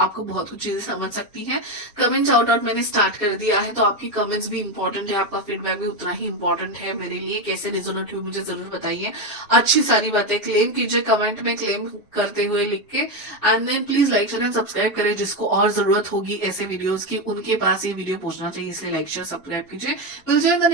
आपको बहुत कुछ चीजें समझ सकती हैं। कमेंट आउट आउट मैंने स्टार्ट कर दिया है, तो आपकी कमेंट्स भी इंपॉर्टेंट है, आपका फीडबैक भी उतना ही इंपॉर्टेंट है मेरे लिए। कैसे रिजोनेट हुई मुझे जरूर बताइए। अच्छी सारी बातें क्लेम कीजिए कमेंट में, क्लेम करते हुए लिख के। And then please like share and subscribe करें। जिसको और जरूरत होगी ऐसे वीडियोस की, उनके पास ये वीडियो पहुंचना चाहिए, इसलिए लाइक शेयर सब्सक्राइब कीजिए। मिलते हैं नेक्स्ट